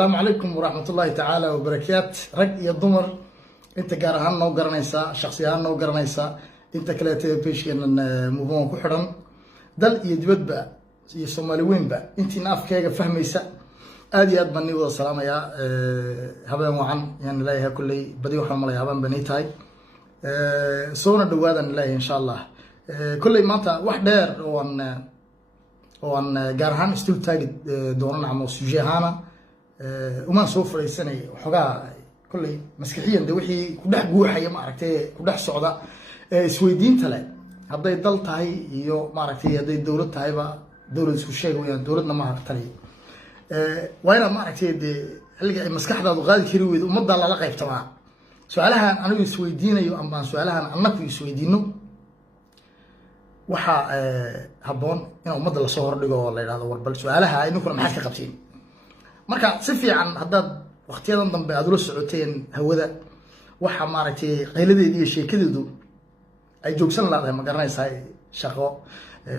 السلام عليكم ورحمة الله تعالى وبركاته. رج يا ضمر أنت جارهان نو جرنيسا شخصيان نو جرنيسا أنت كلا بيشين موضوع كحرم دل يدبد بقى يسمالوين بقى أنت ناف كيجا فهميسا أدي أدبني والسلام يا هبا وعن يعني لا كلي بديو حمل يا هبا بنيتاي صونا دوادا لا إن شاء الله كل ما تا وحدة وان جارهان استول تاجد دورنا عمو سجيهانا وما سوف السنة وحقا كل مسكحيا دوحي كده جوحي ما عرفتي كده صعدة سويدين تلا هذا يضل تاي يو ما عرفتي هذا الدولة تاي با دولة سوشيال ويا دولتنا ما عرفتي وين ما عرفتي اللي مسكح ده غادي كيروي ومضى على لقى اجتماع سؤالها أنا السويدين يو أما سؤالها أنا في السويدينو waxa haboon in umada la soo hordhigo oo la yiraahdo warbal su'aalaha inuu kula maxad ka qabtiin marka si fiican haddaad waqtiyadan dambe aad ula socoteen hawada waxa maaragtay qayladeedii iyo sheekadeedu ay joogsan laadahay ma garanaysaa shaqo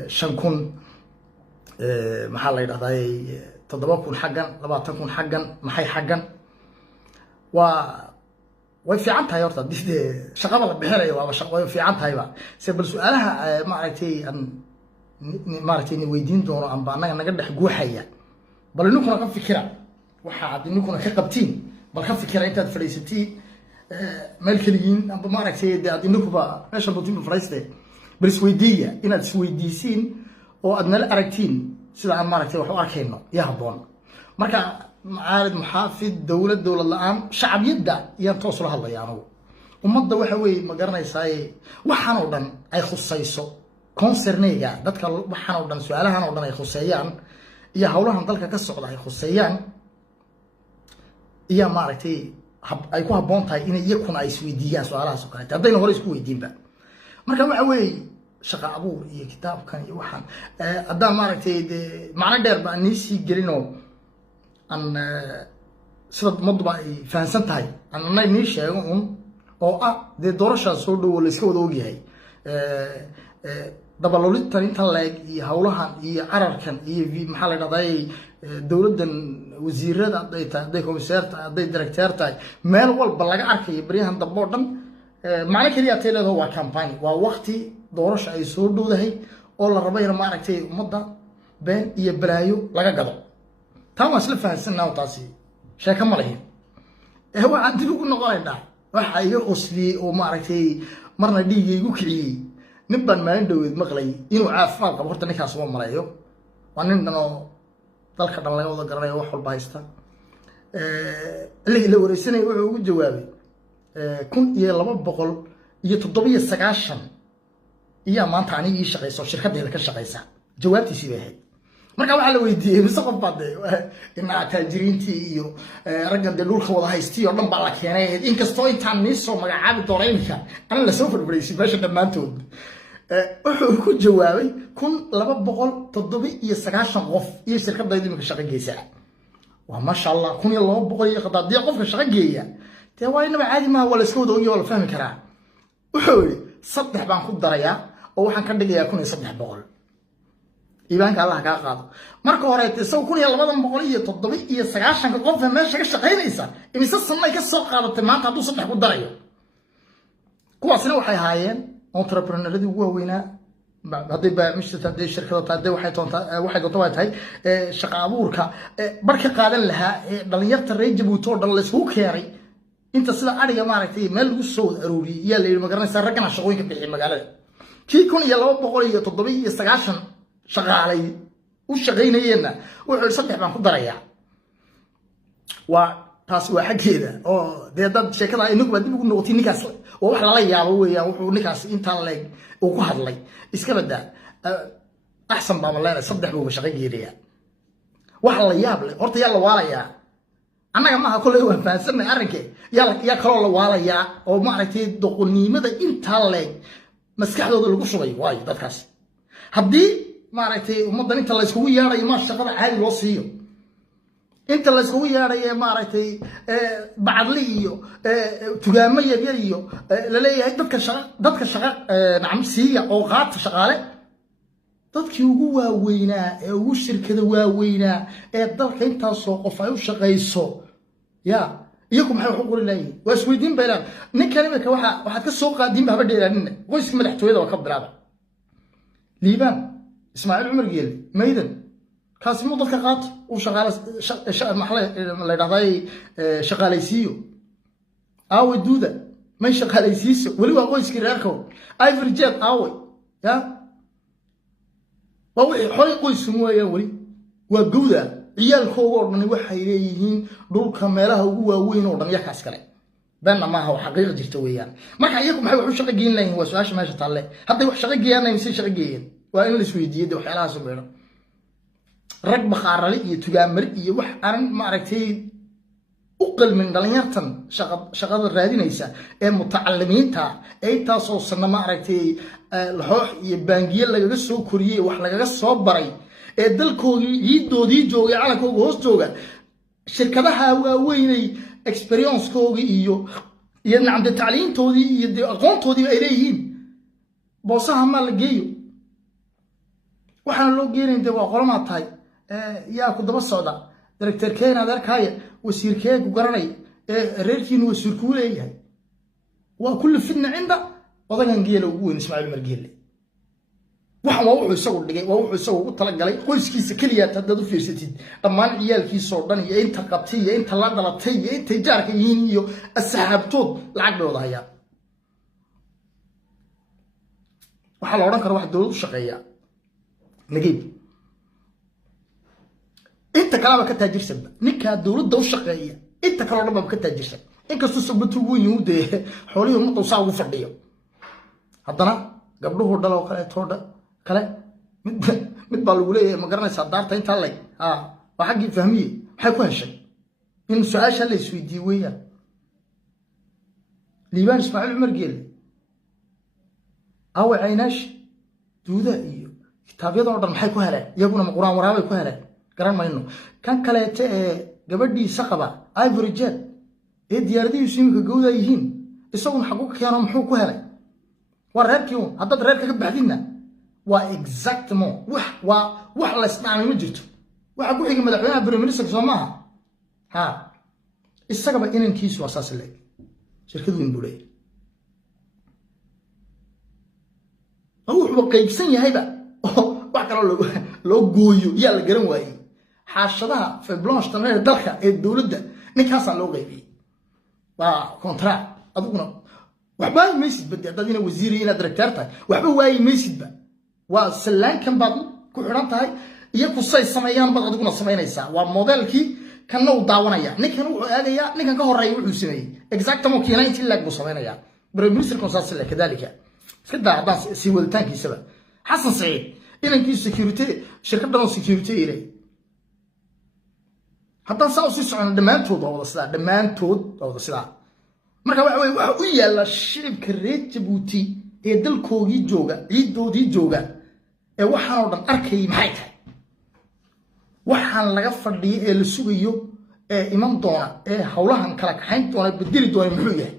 5,000 maxaa la yiraahdaa 7,000 xaggan 20,000 xaggan maxay xaggan waa way fiican tahay horta dide shaqada la bixinayo waa shaqo way fiican tahay ba se bal su'aalaha maaragtay ni weydiin doono aan baanaga naga dhex guuxaya bal inuu kuna ka fikira waxa aad inuu kuna ka qabtiin bal ka fikira intaad fadhiisatay meel kaligiin amba maaragtay aad inuu kuba meesha bootin fadhiistay bal isweydiiya inaad isweydiisiin oo aad nala aragtiin sida aan maaragtay wax u arkayno yaa haboon marka معارض محافظ دولة الآن شعب يبدأ ينتصر هذا يعني ومضى وحوي ما قرنا يساي وحنودن أي خصيصو كونسرنيجا دتك وحنودن سؤالها هنودن أي خصيان يا هؤلاء هنطلق كسر أي خصيان يا معرتي أي كوها بونتاي إن يكون أي سويدية سؤالها سكان تبدين هو يسوي دين بقى مركب وحوي شقة أبوه هي كتاب كان يوحنا أدام معرتي معنا درب نيسي جرينو أن سبب مضبع فانسان تاي أنا نيش يوم أو ده دورشة صودو ولا سكوا دوجي هاي دبلولت تاني تلاقي يهولها يعرر كان في محل قضايا دولة وزيرة ده كوميسار ده ديركتور تاي مال والبلاغ عركي بريهم دبوردن معنى كذي أتيله هو كامباني ووقتي دورشة أي صودو ده هي أول ربعي ما عرفتي مضى بين يبرايو لقى قضاء تام أسلفها السنة وتاسي شيء كم عليه هو عندي بقول نقارن واحد يقصلي وما عرفتي مرة دي يقولي نبى ما عنده مغلي إنه عارف ما قبرت نك أسوأ ملايو وعندنا ذلك الله يوضع قرني وحول بايستا اللي لو رسني وجوابي جوابي كن يلا بقول يتطبيق السجاشن يا ما تعني يشغل شركة ده لك الشغيسة جوابتي سيبه marka waxa la weydiiyay misaqof baday in taajiriintii iyo ragga dhulka wada haystay oo dhan baa la keenay in kasto intaan niisoo magacaabi dooreenka ana la soo fadhiisay meesha dhamaantood wuxuu ku jawaabay 2,297 qof iyo shirkadaydu imika shaqo geysaa waa ma sha Allah 2,200 iyo qadaadiyo qofka shaqo geeya taa waa inaba caadi ma wala iska wada oo la fahmi karaa wuxuu saddex baan ku darayaa oo waxaan ka dhigayaa 1,300 إيبانك الله كاقاض مركو هوريت سو كون يلا بدن بقوليه تضبي iyo 9 qof meesha ka shaqeynaysa imisa sanay ka soo qaadatay maanta haduu saddex ku darayo kuwaasina waxay haayeen entrepreneuradii ugu waaweynaa haday baa mishtada shirkada taade waxay doontaa way tahay shaqo abuurka barka qaadan lahaa dhalinyarta reer Jabuuti oo dhan la isku keenay inta sida ariga maaragtay meel lagu soo aruuriyay yaa la yiri ma garanaysaa ragana shaqooyinka bixi magaalada kii 2,297 شغالي وشغينينا وحول صدح بان كدريا وتاس واحد كده او دad sheekada ay nugu badib ugu noqotay ninkaas oo wax la yaabo weeyaan wuxuu ninkaas inta leeg uu ku hadlay iska bada ahsan baa malaynaa saddex buu shaqeeyay wax la yaab leh horta yaa la waalaya annaga ma aha kulay waan fahansanay arrinkee yaa kala la waalaya oo ma aragtay doqonnimada inta leeg maskaxdooda lagu shubay way dadkaas hadii ما رأيتي ومضى أنت الله يسوي يا رأي ما اشتغل عادي الوصية أنت الله يسوي يا رأي ما رأيتي بعد ليو تجامية بيو للي هيك دتك الشغال نعم سيا أو غات شغالة dadkii ugu waaweynaa ee ugu shirkada waaweynaa ee dalka intaasoo qof ay u shaqayso ya iyagu maxay wax u qori lahayn waa isweydiin baylaan ninkan imika waxaad ka soo qaadiin baa dheeraanina qoyska madaxtooyada waa ka bilaaba liibaan ismaaciil cumar geele maydan kaasi muu dadka qaato uu shaqaalaysiiyo aaway duuda may shaqaalaysiiso weli waa qoyskii reerkow ivory jet aaway ya waa wixii xoray qoyskan waayaan weli waa gowda ciyaalkooga oo dhan waxay leeyihiin dhulka meelaha ugu waaweyn oo dhan yakaas kale beenna maaha oo xaqiiqo jirta weeyaan marka iyagu maxay wax u shaqo geyn lahayn waa su-aasha meesha taalle hadday wax shaqo geeyaanay mise shaqo geeyeen waa in la isweydiiyey de waxyaalahaas u beedho rag bakhaarale iyo tugaamari iyo wax aanan maaragtay u qalmin dhalinyartan shaqada raadinaysa ee mutacalimiinta ee intaasoo sanna maaragtay laxoox iyo baangiye lagaga soo koriyey wax lagaga soo baray ee dalkoodii ciidoodii joogay calankooga hoos jooga shirkadaha waaweynay experience-koogii iyo nacamde tacliintoodii iyo de aqoontoodii ay leeyihiin boosaha maa la geeyo waxaana loo geenayn de waa qolamaa tahay yaa ku daba socda directorkeen adeerkaaya wasiirkeegu garanay reerkiinu wasiirkuu leeyahay waa kulli fidna cinda odagan geela ugu weyn ismaaciil umar geelle waxaan waa wuxuu isagu dhigay waa wuxuu isagu ugu talagalay qoyskiisa keliyaad haddaad u fiirsatid dhammaan ciyaalkiisoo dhan iyo inta qabtay iyo inta la dhalatay iyo intay jaarka yihiin iyo asxaabtood lacag bay wada hayaan waxaa la odhan kara wax dowlad u shaqeeya nageeb inta kalaba ka taajirsanba ninkaa dowladda u shaqeeya inta kaloo dhan baba ka taajirsan inkastoo sabatu weyn uu dee xoolihii ummadda saa ugu fadhiyo haddana gabdhuhu dhaloo kaleetoo kale mid baa lagu leeyahay ma garanaysaa daarta intaa lay waa xaggii fahmiye maxay ku heshay in su-aasha la isweydiiye weeyaan liibaan ismaaciil cumar geelle aaway caynaash duuda iyo kitaabyadoo dhan maxay ku heleen iyaguna ma qur-aan waraabay ku heleen garan mayno kan kaleete ee gabadhiisa qaba ivory jet ee diyaaradihiisu iminka gowda yihiin isaguna xagu ka keeno muxuu ku helay waa reerkii un haddaad reerka ka baxdinna waa exactmo wax la isdhaamay ma jirto waxa ku xigay madaxweynaha briminister soo maaha isagaba inankiisu waa saas leeg shirkad weyn buu leeyahay wuxuuba qaybsan yahayba oo wax kaloo loo gooyo yaa la garan waayey xaashadaha feblanche taneer dalka ee dowladda ninkaasaa loo qaybiyey waa contract adiguna waxba waayi maysidba de haddaad ina wasiiri inaad directeer tahay waxba waayi maysidba waa sallaankan baad ku xidhan tahay iyo kusay sameeyaan baad adiguna samaynaysaa waa modelkii kanna uu daawanaya ninkan wuxuu aadayaa ninkan ka horeeya wuxuu sameeyey exactamo kiina intii laag buu samaynayaa briminister consarsile kadalika iska daa haddaan sii waditaankiisaba xasan saciid inankii security shirkaddan oo security ilay haddaan saa usii socono dhammaantood waa wada sidaa marka waxa weye waxa u yaalla shicibka reer jabuuti ee dalkoogii jooga ciidoodii jooga ee waxaanoo dhan arkayay maxay tahay waxaan laga fadhiyo ee la sugayo ee iman doona ee howlahan kala kaxayn doona bedeli doona muxuu yahay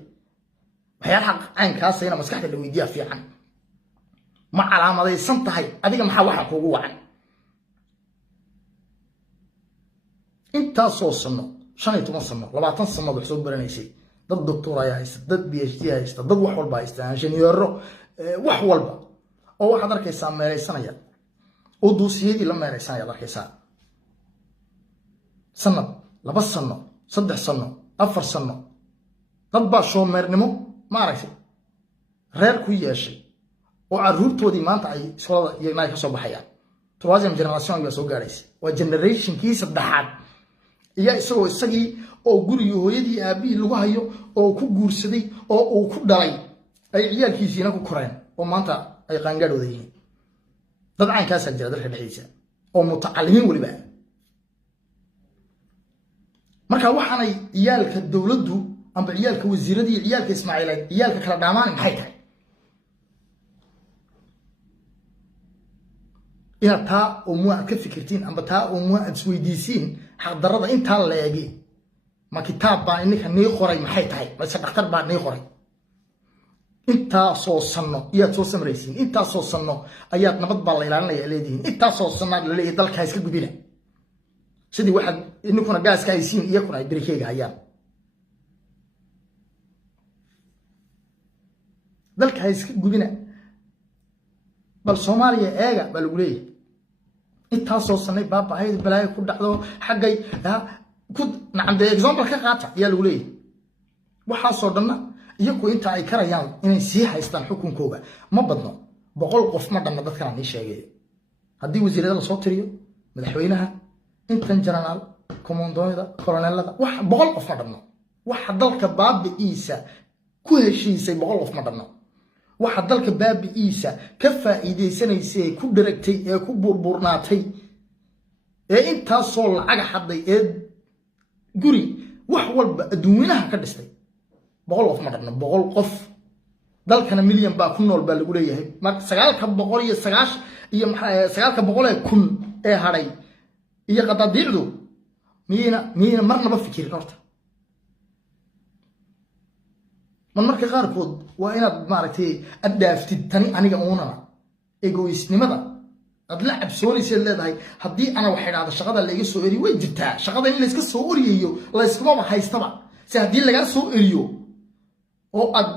waxyaalaha caynkaasayna maskaxda la weydiiyaa fiican ma calaamadaysan tahay adiga maxaa waxa kuugu wacan intaasoo sano 15 sano 20 sano wax soo baranaysay dad doctor ayaa haysta dad PhD haysta dad wax walba haysta injineero wax walba oo waxaad arkaysaa meelaysanaya oo doosiyadii la meelaysanaya arkaysaa sanad 2 sano 3 sano 4 sano dad baa shoomeernimo ma aragtay reer ku yeeshay oo caruurtoodii maanta ay iskoolada iyagna ka soo baxayaan troisième génération ayaa soo gaaraysa waa generation kii saddexaad iyo isagii oo guriga hooyadii aabihii lagu hayo oo ku guursaday oo uu ku dhalay ay ciyaalkiisiina ku koreen oo maanta ay qaangaadhooda yihiin dad caynkaasaa jira dalka dhexdiisa oo mutacalimiin weliba marka waxaanay ciyaalka dowladdu amba ciyaalka wasiiradii ciyaalka ismaaciileed ciyaalka kala dhaamaan maxay tahay inaad taa oo aad ka fikirtiin amba taa oo aad isweydiisiin xaqdarrada intaa la eegi ma kitaab baa ininka nii qoray maxay tahay mise dhakhtar baa nii qoray intaasoo sano iyaad soo samraysiin intaasoo sano ayaad nabad baa la ilaalinaya leedihiin intaasoo sanaad la leeyahay dalka iska gudbina sidii waxaad idinkuna gaaska haysiin iyakuna ay berikeega hayaan dalka iska gudbina bal Soomaaliya eega bal lagu leeyahay intaasoo sanay baabaayad balaayo ku dhacdo xaggay ku nacamde example ka qaata yaa lagu leeyahay waxa soo dhanna iyagu inta ay karayaan inay sii haystaan xukunkooda ma badno 100 qof ma dhanna dadkan aan sheegay hadii wasiirada la soo tiriyo madaxweynaha intan jaranaal komandoonada kolonelada wax 100 qof ma dhanno waxa dalka baabiisa ku heshiisay 100 qof ma dhanno waxa dalka baabiisa ka faa'iideysanaysay ku diragtay ee ku burburnaatay ee intaasoo lacag xaday ee guri wax walba adduunyada ka dhistay 100 qof ma dhanno 100 qof dalkana milyan baa ku nool baa lagu leeyahay mar 990 iyo 900 ee haray iyo qadadiicdu miina marnaba fikirin horta man marka qaarkood waa inaad maaragtay adaaftid tani aniga uunana egoisnimada ad la cabsoonaysa leedahay hadii ana wax iraado shaqada la iga soo eri way jirtaa shaqada in la iska soo oriyeeyo la iskuma haystaba si hadii laga soo eriyo oo ad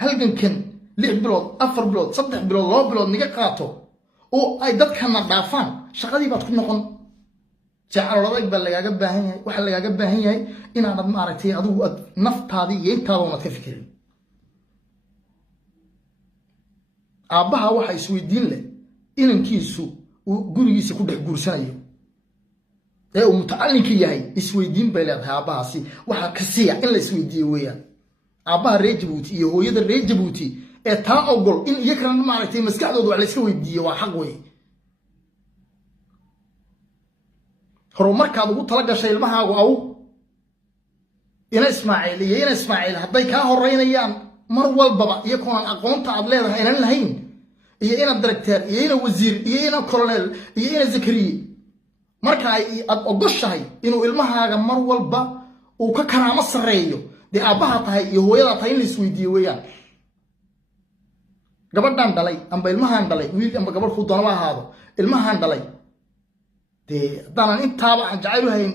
halgankan 6 bilood 4 bilood 3 bilood 2 bilood niga qaato oo ay dadkana dhaafaan shaqadii baad ku noqon jacalooday baa lagaaga baahan yahay waxa lagaaga baahan yahay inaad maaragtay adigu naftaadii iyo intaadoo ka fikirin aabaha waxa isweydiin leh inankiisu gurigiisa ku dhex guursanayo ee uu mutacallinka yahay isweydiin bay leedahay aabahaasi waxa ka siiya in la isweydiiyo weeyaan aabaha reer Jabuuti iyo hooyada reer Jabuuti ee taa ogol in iyakana maaragtay maskaxdooda wax la iska weydiiyo waa xaq weey horumarkaad ugu tala gashay ilmahaagu aw ina Ismaaciil hadday ka horeynayaan mar walbaba iyagoon aqoonta aad leedahay inaan lahayn iyo ina director iyo ina wasiir iyo ina colonel iyo ina Zakariya marka ay aad ogoshahay inuu ilmahaaga mar walba uu ka karaamo sareeyo de aabaha tahay iyo hooyada tahay in la isweydiiyo weeyaan gabadhan dhalay amba ilmahan dhalay wiil amba gabadh ku doonaba ahaado ilmahan dhalay de daanan intaaba aan jacayl hayn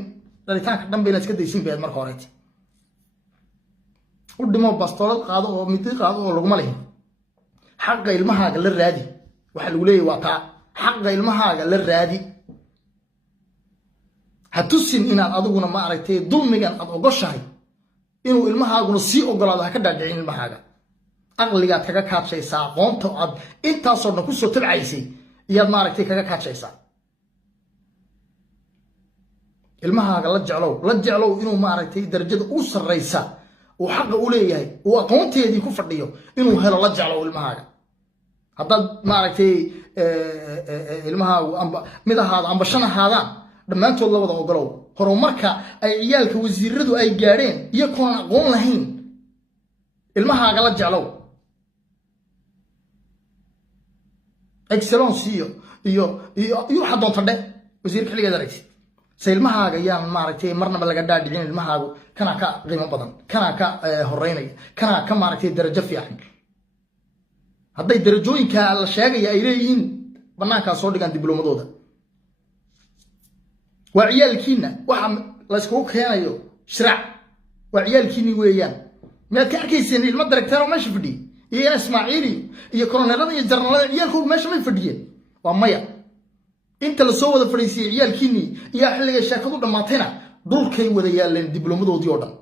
dalitaanka dhanbe la iska deysin beed marka hore u dhimo bastoolad qaado oo mid qaado oo lagu maleeyo xaqqa ilmahaaga la raadi waxa lagu leeyahay waa taa xaqqa ilmahaaga la raadi hatusin inaad adiguna ma aragtay dulmigan aad ogoshahay inuu ilmahaaguna sii ogolaado ha ka dhaadhicin ilmahaaga aqligaad kaga kaadshaysaa aqoonta aad intaasoo dhan ku soo tabcaysay iyaad ma aragtay kaga kaadshaysaa ilmahaaga la jeclow inuu ma aragtay darajada u sareysa oo xaq u leeyahay oo aqoonteedii ku fadhiyo inuu helo la jeclow ilmahaaga haddaad ma aragtay ilmahaagu amba mid ahaado amba shan ahaadaan dhammaantood la wada ogolow horumarka ay ciyaalka wasiiradu ay gaadheen iyagoon aqoon lahayn ilmahaaga la jeclow excellence iyo waxa doonta dhe wasiir xilligeeda aragtid ilmahaaga yaan maaragtay marnaba laga dhaadhicin ilmahaagu kana ka qiimo badan kana ka horeynaya kana ka maaragtay darajo fiican hadday darajooyinka la sheegay ay leeyihiin banaanka soo dhigan diblomadooda waa ciyaalkiina waxa la isku keenayo shiraac waa ciyaalkiini weeyaan ma ka arkayseen ilmo director ma shifdi iyo Ismaaciili iyo colonelada iyo jarnalada ciyaalkoodu meesha ma fadhiyeen waa maya inta la soo wada fariisiyay ciyaalkiini iyo xilliga sheekadu dhamaatayna dhulkay wada yaaleen diblomadoodii oo dhan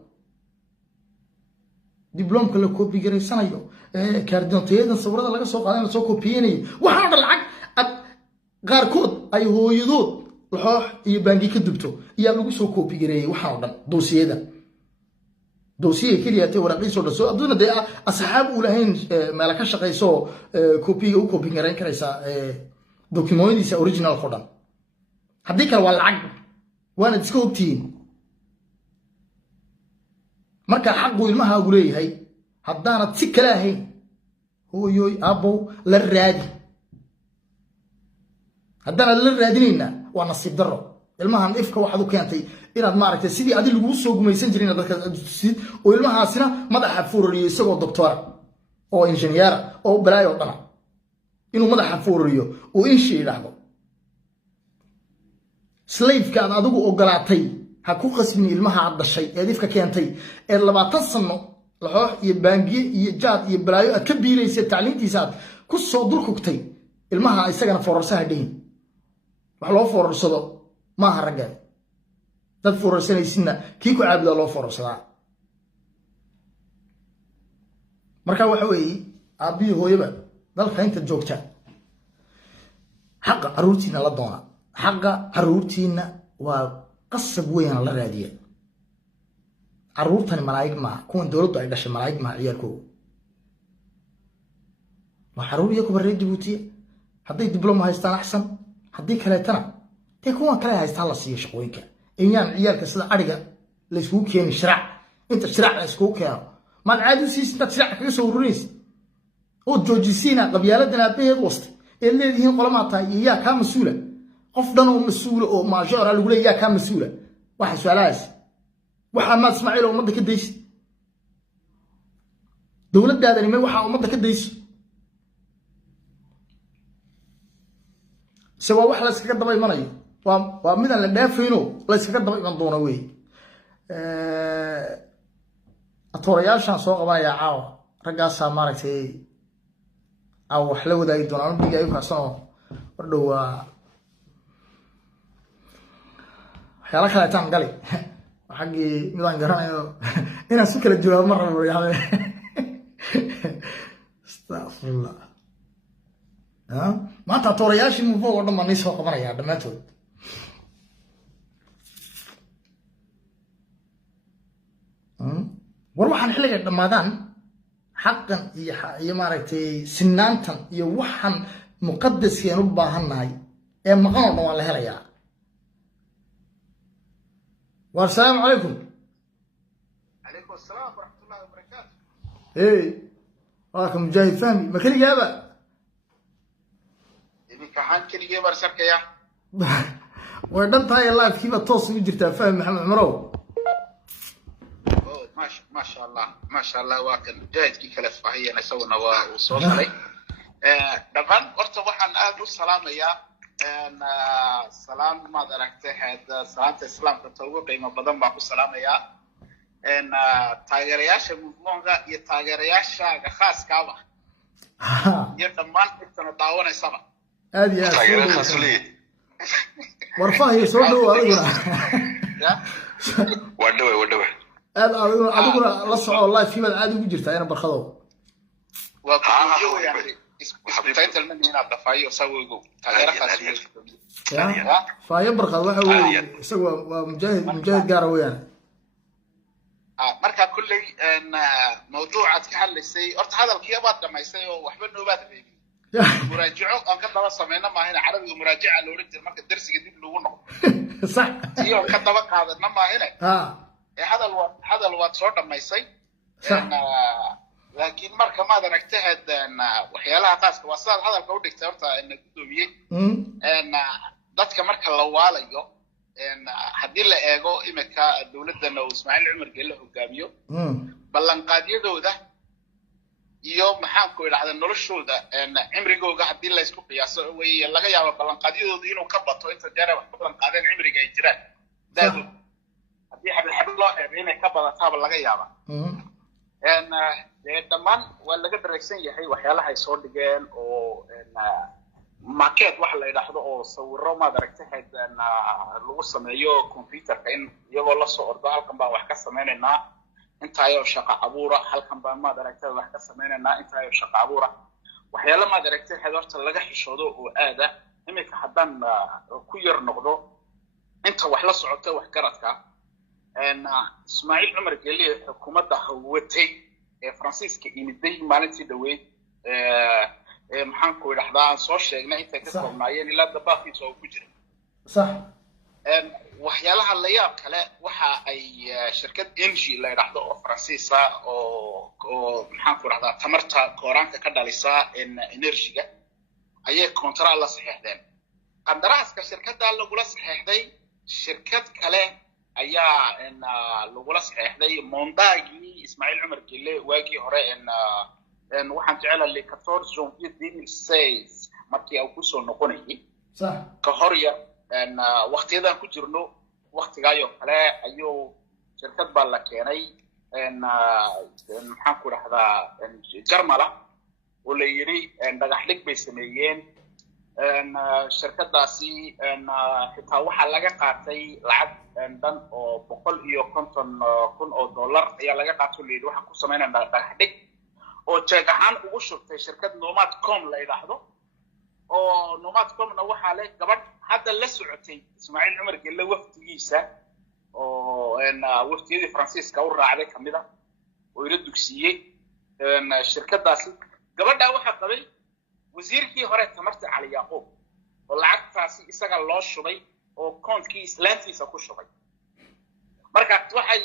diblomka la koobi gareysanayo kaardinteedan sawirada laga soo qaaday la soo koobiyeenay waxa dhan lacag qaarkood ay hooyadood loox iyo bangi ka dubto iyo lagu soo koobi gareeyay waxa dhan doosiye kaliya ta waraqiiso dhaso aduna de asxaab u lahayn meel ka shaqeyso koobiga u koobi gareyn karaysa documentisa original qodan hadii kale waa lacag waana iska ogtiin marka xaqu ilmahaagu leeyahay haddaana si kale ahayn hooyoy abo la raadi haddaana la raadinayna waa nasiib daro ilmahan ifka waxaad u keentay inaad maaragtay sidii adiga lagu soo gumaysan jirin dadka sid oo ilmahaasina madaxa furariyo isagoo doctor oo injineera oo balaayo dhana inuu madaxa fooriyo oo inshi yiraahdo slave ka adigu ogolaatay ha ku qasbin ilmaha aad dhashay ee difka keentay ee 20 sano laxoox iyo baangiye iyo jaad iyo balaayo aad ka biilaysay tacliintiisa aad ku soo dulkugtay ilmaha isagana foorarsaha dhihin wax loo foorarsado ma aha ragga dad foorarsanaysiina kii ku caabida loo foorarsadaa marka waxa weeye aabiyo hooyaba dalka inta joogta xaq caruurtiina la doona xaq caruurtiina waa qasab weyn la raadiya caruurtani malaa'ig ma kuwan dawladdu ay dhashay malaa'ig ma ciyarkooda ma caruur iyo kuba reer Djibouti hadday dibloma haystaan axsan haddii kaleetana dee kuwan kale haystaan la siiyo shaqooyinka inyaan ciyarka sida ariga la isku keenin shiraac inta shiraac la isku keeno ما العادي سيس انت تسرع كيف سوريس او جوجيسينا قبيالتنا بيد وسط اللي هي قلمات يا كان مسؤوله قفدنا مسؤوله او ماجور لو يا كان مسؤوله واحد سؤالاس waxa ma Ismaaciil oo umada ka deysay dawladdaadani ma waxa umada ka deysay sawa wax la iskaga daba imanayo waa mid aan la dhaafayno la iskaga daba iman doona weey atoorayaashan soo qabanaya caawa ragaasa maaragtay aw wax la wadaagi doonaan biga ay ka soo wardhowa waxyaala kale tan gali xaqii midaan garanayo inaan si kala jawaab mar rabo yahay astaghfirullah ma ta atoorayaashin mu fogo dhamaan soo qabanaya dhamaantood وروحان حلقة دمادان حقا iyo maaragtay sinaantan iyo waxan muqaddas yaan u baahanahay ee maqan oo la helayaa wa salaamu alaykum alaykum asalaam wa rahmatullahi wa barakatuh waakum mujaahid fahmi ma kaliyaaba idinka han kaliya barsarkaya way dhantahay live kiiba toos u jirtaa fahmi maxamed cumarow ما شاء الله واكن جاهد كي كلا فهي انا سوينا وصوصلي دبان horta waxaan aad u salaamaya salaam ma daragtay hada salaanta islaamka toogo qiimo badan baan ku salaamaya taageerayaasha movement-ga iyo taageerayaasha khaaska ah iyo dhamaan inta daawanaysa aad iyo taageerayaasha khaasliyad warfahay soo dhaw adiguna ya wadhaw adiguna la soco live fiimaad aad ugu jirtaa ina barkado waa kuyo yani isbitaynta ilmaha dhafayo sawigo taageera khaasliyad faayo barkado waxa weeye isagu waa mujaahid gaar weeyaan marka kulli mawduucaad ka hadlaysay horta hadalkii baad dhamaysay oo waxba noobaad reebin muraajico aan ka daba sameeyna maahina carabiga muraajica loo dhigay marka darsiga dib lagu noqdo sax iyo ka daba qaadana maahina hadal waad soo dhamaysay laakiin marka ma aragtay waxyaalaha qaaska waa saad hadalka u dhigtay horta in gudoomiye dadka marka la waalayo haddii la eego imika dawladana uu Ismaaciil Cumar Gelle hogaamiyo ballanqaadyadooda iyo maxaan ku idhaahdaa noloshooda cimrigooda haddii la isku qiyaaso way laga yaabo ballanqaadyadooda inuu ka bato inta jeer wax ballanqaadeen cimriga ay jiraan daadu haddii xabal loo eego inay ka badataaba laga yaaba dhamaan waa laga daraysan yahay waxyaalaha ay soo dhigeen oo market wax la yiraahdo oo sawirro ma aragtay lagu sameeyo computerka in iyagoo la soo ordo halkan baan wax ka sameeynaa intaayoo shaqo abuura halkan baan ma aragtay wax ka sameeynaa intaayoo shaqo abuura waxyaalo ma aragtay horta laga xishoodo oo aada imika haddaan ku yar noqdo inta wax la socotay wax garadka Ismaaciil Cumar Gelle xukuumadda hawatay ee Faransiiska imiday maalintii dhaweyd maxaan ku idhaahdaa soo sheegnay inta ka soomaayeen ilaa dabaaqiisa oo ku jira صح waxyaalaha la yaab kale waxa ay shirkad Engie la yiraahdo oo Faransiisa oo maxaan ku idhaahdaa tamarta kooraanka ka dhalisa energy-ga ayay contract la saxeexdeen qandaraaska shirkadda lagula saxeexday shirkad kale ayaa lagula saxeexday Mondagi Ismaaciil Cumar Gelle waagii hore waxaan jecelahay 14 janvier 2006 markii uu ku soo noqonayay صح ka hor yar waqtiyadan ku jirno waqtigaayo kale ayuu shirkad baa la keenay maxaan ku dhahdaa jarmala oo la yiri dhagax dhig bay sameeyeen shirkadaasi xitaa waxaa laga qaatay lacag dhan oo $150,000 ayaa laga qaatay leeyahay waxa ku sameynaa dhagax dhig oo jeeg ahaan ugu shubtay shirkad Nomadcom la yiraahdo oo Nomadcomna waxaa leh gabadh hadda la socotay Ismaaciil Cumar Gelle waftigiisa oo waftiyadii Faransiiska u raacday kamida oo ila dugsiyay shirkadaasi gabadha waxa qabay wasiirkii hore tamarta Cali Yaqoob oo lacagtaasi isaga loo shubay oo koonkii islaantiisa ku shubay marka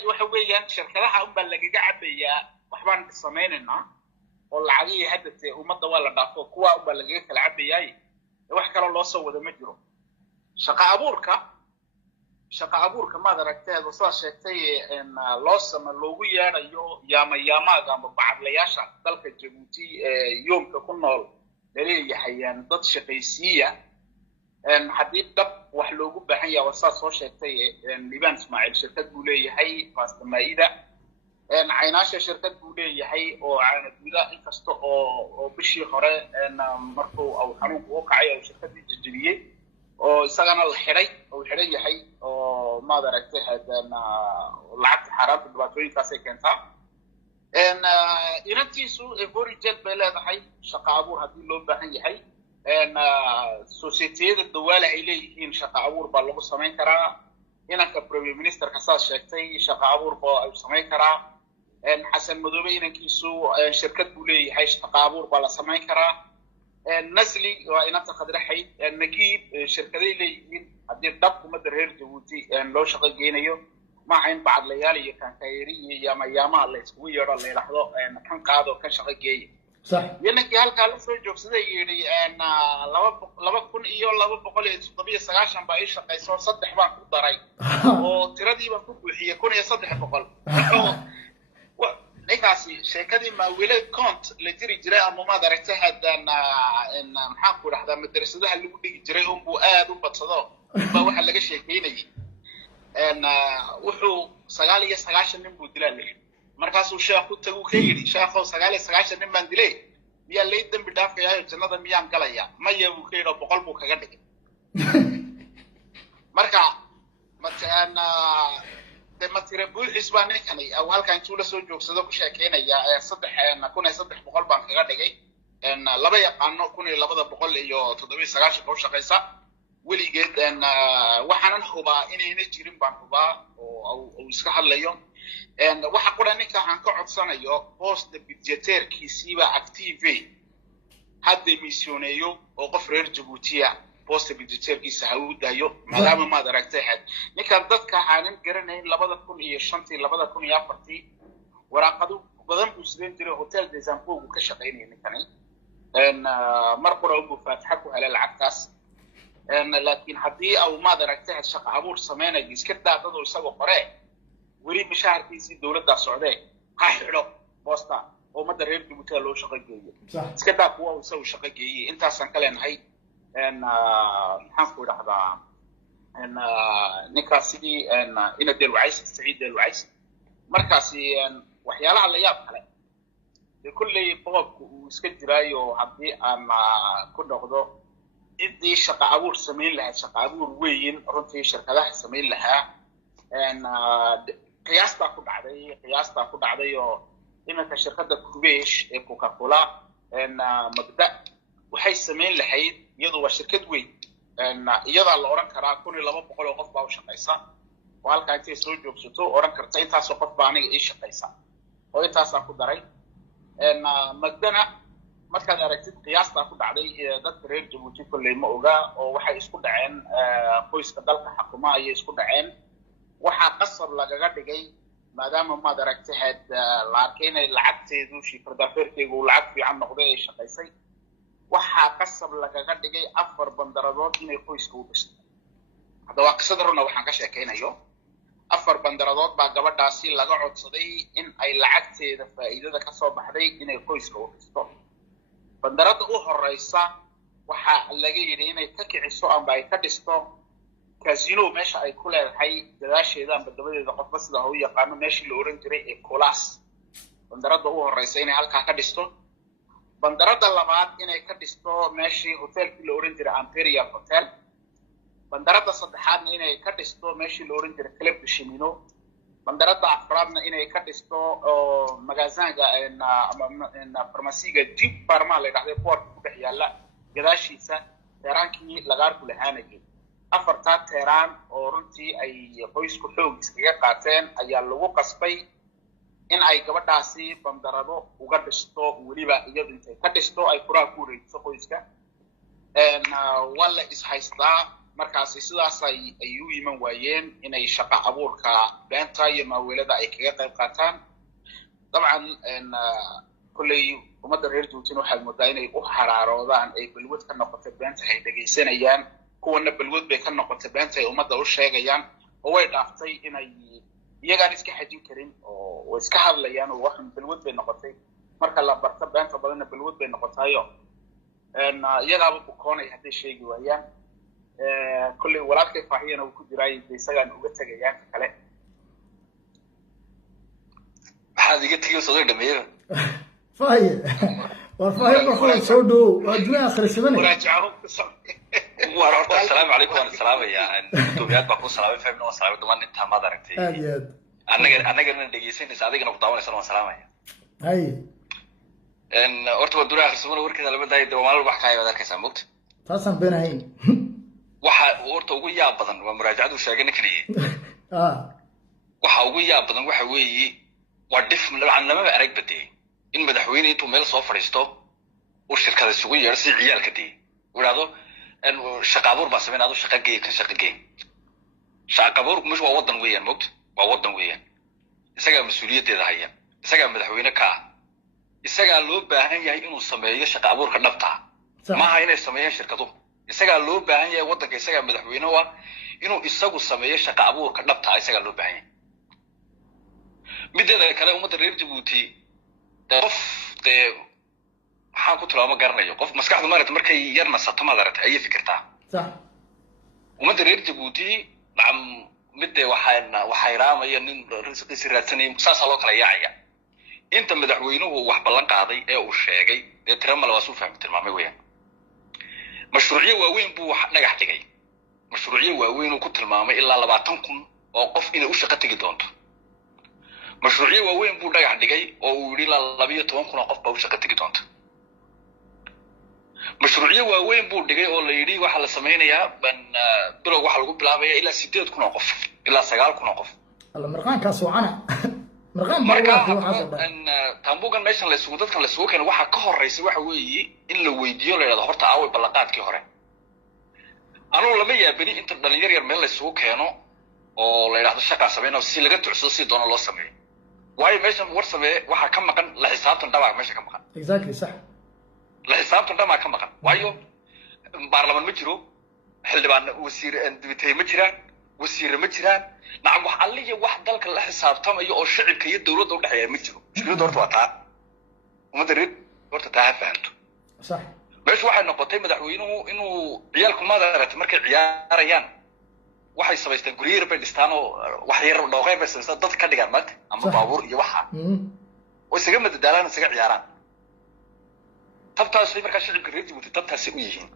waxa weeyaan shirkadaha un baa lagaga cabayaa waxbaan sameynayna oo lacagii hadda ummadda waa la dhaafo kuwa un baa lagaga kala cabayay wax kale loo soo wada ma jiro shaqa abuurka ma aragtay oo soo sheegtay loo sama loogu yeerayo yaamaaga ama bacadlayaasha dalka Djibouti yoomka ku nool leeyahay dad shaqaysiya haddii dab wax loogu baahan yahay wasaa soo sheegtay Liban Ismaaciil shirkad buu leeyahay Faastamaida caynaasha shirkad buu leeyahay oo caanaduda inkasta oo bishii hore markuu uu xanuunku u kacay oo shirkadii jajabiyay oo isagana la xiray oo xiran yahay oo ma aragtay hadana lacag xaraamta dhibaatooyinkaas ay keentaa inantiisu Evorijet bay leedahay shaqa abuur haddii loo baahan yahay societyada dawlaha ay leeyihiin shaqa abuur baa lagu samayn karaa inanka premier minister ka saas sheegtay shaqa abuur baa ay samayn karaa xasan madoobe inankiisu shirkad buu leeyahay shaqa abuur baa la samayn karaa nasli waa inanta qadraxay nagiib shirkaday leeyihiin haddii dab umada reer Djibouti loo shaqo geynayo ma ahayn bacadlayaal iyo kankayri iyo yaamaha la iskugu yeero la yiraahdo kan qaado kan shaqo geeyo صح ينكي هالكا لسه جوكسده يري أن لبا كون إيو لبا بقولي طبيعي سجاشن بعيش قيسون صدق بان كدراي وتردي بان كوحية كون يصدق بقول نكاسي شيكدي ما ولد كونت لتري جراء ما دركتها أن محاكو لحظة مدرسة ده اللي بدي جراء بو آد وبتصدق بروح اللي شيكيني أن وحو سجاشن نبو دلالي markaasuu sheekhu tagu ka yiri sheekhu 99 nin baan dilay miyaa leey dambi dhaafaya jannada miyaan galaya maya uu ka yiri 100 buu kaga dhigay marka matira buuxis baan ninkanay aw halkan intuu la soo joogsado ku sheekeynaya 300 baan kaga dhigay laba yaqaano 200 iyo 790 oo shaqeysa weligeed waxaanan hubaa inayna jirin baan hubaa oo iska hadlayo waxa qoran ninka aan ka codsanayo post budgeteerkiisiiba active hadda missioneeyo oo qof reer Djibouti post budgeteerkiisa ha u daayo maadaama ma aragtay had ninka dadka aanan garanayn 2005 2004 waraaqadu badan buu sideen jiray hotel des Impôts ka shaqeynayay ninkani mar qora uu faatax ku helay lacagtaas laakiin hadii aw ma aragtay shaqo abuur sameynay iska daadado isagoo qore weli mishaarkiisii dawladda Soomaaliya ha xiro boosta oo madar reer Djibouti loo shaqo geeyo iska daa kuwa uu soo shaqo geeyay intaasan kale nahay maxaan ku dhahdaa ninkaasi ina Delwais Saciid Delwais markaasi waxyaalaha la yaab kale kulli qofku uu iska jiraayo hadii aan ku dhaqdo idii shaqo abuur sameyn lahaa shaqo abuur weyn runtii shirkadaha sameyn lahaa qiyaasta ku dhacday oo imanka shirkadda Kubeesh ee Coca-Cola mabda waxay sameyn lahayd iyadoo waa shirkad weyn iyada la oran karaa 200 oo qof baa u shaqeysa oo halka intay soo joogsato oran karta intaas oo qof baa aniga ii shaqeysa oo intaas ku daray mabdana markaad aragtid qiyaasta ku dhacday dadka reer Djibouti kulay ma oga oo waxay isku dhaceen qoyska dalka xukuma ay isku dhaceen waxa qasab lagaga dhigay maadaama ma aragtay had la arkeenay lacagteedu shifradaafirkeegu lacag fiican noqday ay shaqeysay waxa qasab lagaga dhigay 4 bandaradood inay qoyska u dhisto hada waa qisada runa waxaan ka sheekeynayo afar bandaradood baa gabadhaasi laga codsaday in ay lacagteeda faa'iidada ka soo baxday inay qoyska u dhisto bandarada u horeysa waxa laga yiri inay ka kiciso ama ay ka dhisto casino meesha ay ku leedahay gadaasheeda ama dabadeeda qofba sida uu yaqaano meeshii la oran jiray ee Colas bandarada u horeysa inay halka ka dhisto bandarada labaad inay ka dhisto meeshii hotelkii la oran jiray Imperial Hotel bandarada saddexaadna inay ka dhisto meeshii la oran jiray Club de Chimino bandarada afraadna inay ka dhisto magaazanga ama farmasiga Deep Pharma la yiraahdo port ku dhex yaala gadaashiisa teeraankii laga arku lahaanayay afarta teeraan oo runtii ay qoysku xoog iskaga qaateen ayaa lagu qasbay in ay gabadhaasi bandarado uga dhisto waliba iyadu intay ka dhisto ay furaha ku wareegto qoyska wala is haystaa markaas sidaas ay u yiman waayeen inay shaqo abuurka beenta iyo maawilada ay kaga qayb qaataan dabcan kulay umada reer Djibouti waxay moodaa inay u xaraaroodaan ay balwad ka noqoto beenta ay dhageysanayaan kuwana balwad bay ka noqoto beenta ay umada u sheegayaan oo way dhaaftay inay iyaga iska xajin karin oo iska hadlayaan oo wax balwad bay noqotay marka la barta beenta badan balwad bay noqotayo iyaga ku koonay hadii sheegi waayaan kulli walaalkay faahiyana uu ku jiray isagaan uga tagayaan kale waxaad iga tagay soo dhameeyay faahiye وفاهم أخوي سودو وأدنى آخر سنة. وراجعهم ورحمة السلام عليكم والسلام يا توبيات بقول السلام فهمنا والسلام دمان أنت ما دركتي. أنا قلنا دقيقتين نساعدك نقطعون السلام والسلام يا. هاي. إن أرتب الدنيا آخر سنة وركنا لما ده دوما الواحد كاي بدر كساموت. تاسم بينهين. أرتب ويا بدن ومراجعة وشاقنا كنيه. ويا بدن وحوي ودف من عن لما بأرك بدي. إن مدحوين أنتم مال صفر يستو والشركة السوقية يرسي عيال كتير وهذا إنه شقابور بس من هذا شقاقي كشقاقي شقابور مش ووطن ويان موت ووطن ويان إسقى مسؤولية هذا هي إسقى مدحوين كا إسقى اللوب بهن يهي إنه السماية شقابور كنبتها ما هي السماية شركته إسقى اللوب بهن يهي وطن كإسقى مدحوين هو إنه إسقى السماية شقابور كنبتها إسقى اللوب بهن مدة كلام مدة رير جيبوتي qof waxaan ku tilmaamo garanayo qof maskaxdu maaragtay markay yar nasato ma aragtay ay fikirtaa sax umada reer Djibouti dham mid waxay raamaya nin risqiisi raadsanay saasa loo kala yaacaya inta madaxweynuhu wax ballan qaaday ee uu sheegay ee tiramal waa soo fahmay tilmaamay weeyaan mashruuciyo waaweyn buu wax dhagax dhigay mashruuciyo waaweyn uu ku tilmaamay ilaa 20,000 oo qof inay u shaqo tagi doonto مشروعي وين بو دغخ دغاي او ويري لا 12 kun qof baa shaqo tagi doonta مشروعي وين بو دغاي oo la yiri waxa la sameeynaya ban bilow waxa lagu bilaabaya ilaa 8 kun qof ilaa 9 kun qof alla marqaan ka soocana marqaan baa waxa in tambugan meeshan la isugu dadkan la isugu keenay waxa ka horeysay waxa weeye in la weydiiyo la yiraahdo horta aaway balaqaadkii hore anuu lama yaabani inta dhalinyar yar meel la isugu keeno oo la yiraahdo shaqa sameeyno si laga tucsado si doono loo sameeyo واي ماشي ورسمه waxa ka maqan la xisaabtan dhawaaq meesha ka maqan exactly صح la xisaabtan dhawaaq ka maqan waayo baarlamaan ma jiro xildhibaan wasiir dibitay ma jiraan wasiir ma jiraan nacam wax alliye wax dalka la xisaabtamayo oo shacabka iyo dawladda u dhaxeeya ma jiro shaqadu horta waa taa uma darin horta taa fahanto صح meesha waxay noqotay madaxweynuhu inuu ciyaalku maadaarata markay ciyaarayaan waxay sameysteen guriyeer bay dhistaan oo wax yar dhooqay bay sameystaan dad ka dhigaan maanta ama baabuur iyo waxa oo isaga madadaalaan isaga ciyaaraan tabtaas markaa shicibka reer Djibouti tabtaas u yihiin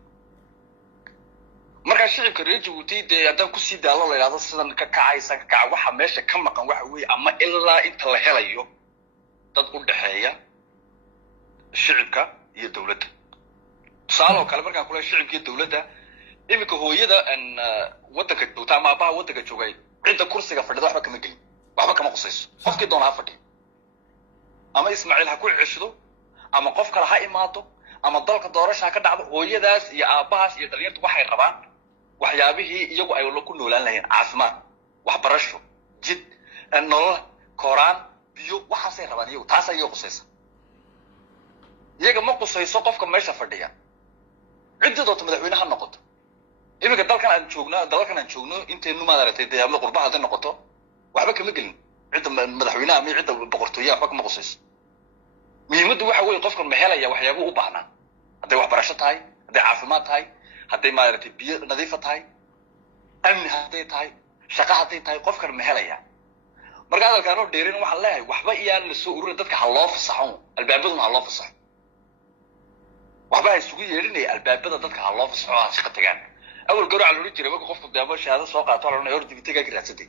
markaa shicibka reer Djibouti de haddaan ku sii daalo la yiraahdo sidan ka kacaysa ka kaca waxa meesha ka maqan waxa weey ama ilaa inta la helayo dad u dhaxeeya shicibka iyo dawladda saalo kale markaa kula shicibka iyo dawladda imika hooyada an wadanka joogta ama baa wadanka joogay inta kursiga fadhida waxba kama gelin waxba kama qosayso qofkii doona ha fadhi ama Ismaaciil ha ku cishdo ama qof kale ha imaado ama dalka doorasho ka dhacdo hooyadaas iyo aabahaas iyo dhalinyartu waxay rabaan waxyaabihii iyagu ay ku noolaan lahayn caafimaad waxbarasho jid nolol Quraan biyo waxaasay rabaan iyagu taas ay qosayso iyaga ma qosayso qofka meesha fadhiya ciddood madaxweynaha noqoto imika dalkan aan joogno inteenu ma aragtay deegaamada qurbaha hadda noqoto waxba kama gelin cidda madaxweynaha ama cidda boqortooyaha waxba kama qusayso muhiimaddu waxa weeye qofkan ma helaya waxyaabo u baahnaa hadday waxbarasho tahay hadday caafimaad tahay hadday maaragtay biyo nadiifa tahay amni hadday tahay shaqo hadday tahay qofkan ma helaya marka hadalkaan oo dheerin waxaan leeyahay waxba iyaan la soo ururin dadka ha loo fasaxo albaabaduna ha loo fasaxo waxba ay isugu yeedhinaya albaabada dadka ha loo fasaxo ha shaqo tagaan awal garoca la odhan jiray marka qofku daamo shahaado soo qaato la odhanaya hor dibitagaa ka raadsatay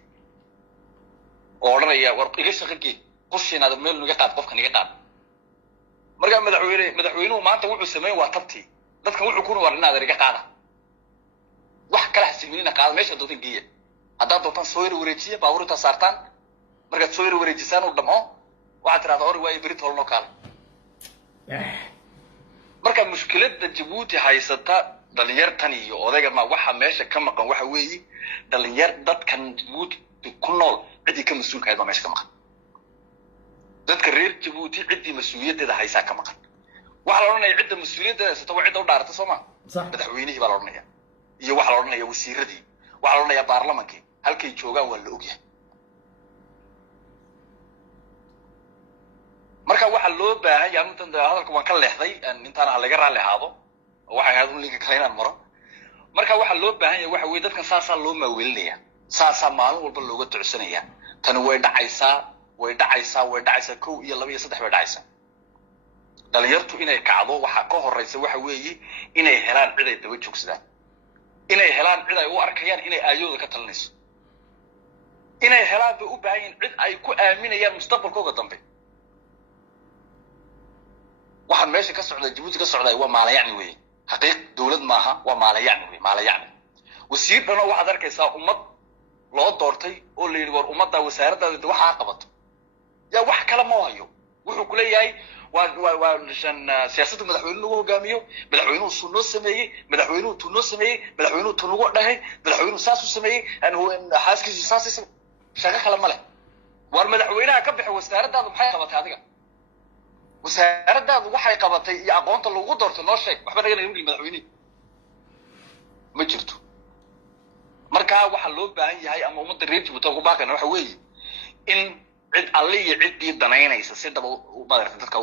oo odhanaya war iga shaqo gee qushiinaada meel naga qaad qofkan iga qaad markaa madaxweynuhu maanta wuxuu sameyn waa tabtii dadkan wuxuu kuna war inaad iga qaada wax kale ha sameynina qaada meesha doontan geeya haddaad doontaan soo yar wareejiya baabuur intaa saartaan markaad soo yar wareejisaan uu dhamco waxaad tirahdaa hore waa beri tolnoo kaale marka mushkiladda jabuuti haysata dhalinyartan iyo odayga ma waxa meesha ka maqan waxa weeye dhalinyar dadkan jabuuti ku nool ciddii ka mas-uulka ahayd baa meesha ka maqan dadka reer jabuuti ciddii mas-uuliyaddeeda haysaa ka maqan waxaa la odhanaya cidda mas-uuliyaddeeda haysata waa cidda u dhaarata soo ma madaxweynihii baa la odhanaya iyo waxaa la odhanaya wasiiradii waxaa la odhanaya baarlamankii halkay joogaan waa la ogyahay marka waxaa loo baahan yahay intan hadalka waan ka leexday intaana ha laga raalli ahaado waxay ahayd un linka kale inaan maro marka waxaa loo baahan yahay waxa weeye dadkan saasaa loo maawelinaya saasaa maalin walba looga ducsanaya tani way dhacaysaa 1 iyo 2 iyo 3 bay dhacaysaa dhalinyartu inay kacdo waxaa ka horeysa waxa weeye inay helaan cid ay daba joogsadaan inay helaan cid ay u arkayaan inay aayooda ka talinayso inay helaan bay u baahan yihiin cid ay ku aaminayaan mustaqbalkooda dambe waxaan meesha ka socda jabuuti ka socday waa maalayacni weeye xaqiiq dawlad maaha waa maalayacni weeye maalayacni wasiir dhana waxaad arkaysaa ummad loo doortay oo la yidhi war ummadda wasaaraddaada waxaa qabato yaa wax kale ma hayo wuxuu ku leeyahay waa siyaasadda madaxweyne lagu hogaamiyo madaxweynuhu suu noo sameeyey madaxweynuhu tuu noo sameeyey madaxweynuhu tuu nagu dhahay madaxweynuhu saasuu sameeyey xaaskiisu saasay shaqo kale ma leh war madaxweynaha ka bixi wasaaraddaadu maxay qabatay adiga wasaaraddaadu waxay qabatay iyo aqoonta lagu doortay noo sheeg waxba naga nagin madaxweynihi ma jirto markaa waxaa loo baahan yahay ama ummadda reer jabuuti ugu baaqayna waxa weeye in cid alle iyo ciddii danaynaysa si dhaba madarata dadka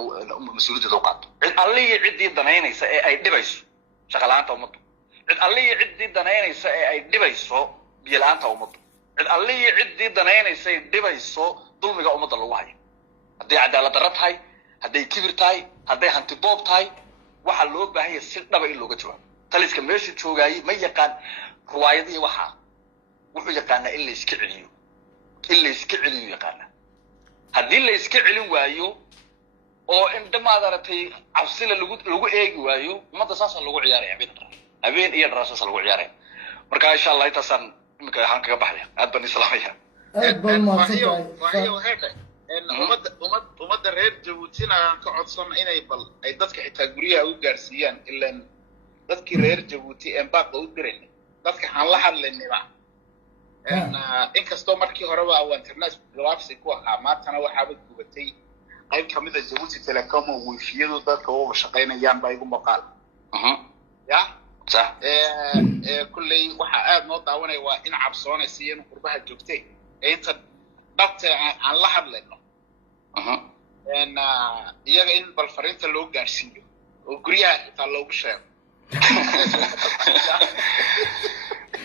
mas-uuliyaddeeda u qaato cid alle iyo ciddii danaynaysa ee ay dhibayso shaqa la-aanta ummaddu cid alle iyo ciddii danaynaysa ee ay dhibayso biyo la-aanta ummaddu cid alle iyo ciddii danaynaysa ay dhibayso dulmiga ummadda lagu hayo hadday cadaalad darro tahay hadday kibir tahay hadday hanti boob tahay waxaa loo baahan yahay si dhaba in looga jawaabo taliska meesha joogaayey ma yaqaan ruwaayadii waxaa wuxuu yaqaanaa in la iska celiyo yaqaanaa haddii la iska celin waayo oo indha maadaratay cabsila lagu eegi waayo ummadda saasaa lagu ciyaaraya habeen iyo dhara saasaa lagu ciyaaraya marka insha allah intaasaan iminka waxaan kaga baxaya aad baan islaamaya aad baan mahadsantahay ummadda reer jabuutina aan ka codsano inay bal ay dadka xitaa guryaha u gaarsiiyaan ilaan dadkii reer jabuuti een baaqa u dirayn dadka aan la hadlaynaba inkastoo markii horeba awaantirnaas gabaabsi ku ahaa maantana waxaaba gubatay qayb ka mid a jabuuti telecom oo wiifiyadu dadka uga shaqaynayaan baa igu maqaal ya kulley waxaa aad noo daawanaya waa in cabsoonaysa iyo in qurbaha joogtay ee inta dhabta aan la hadlayno iyaga in bal fariinta loo gaarsiiyo oo guryaha xitaa loogu sheego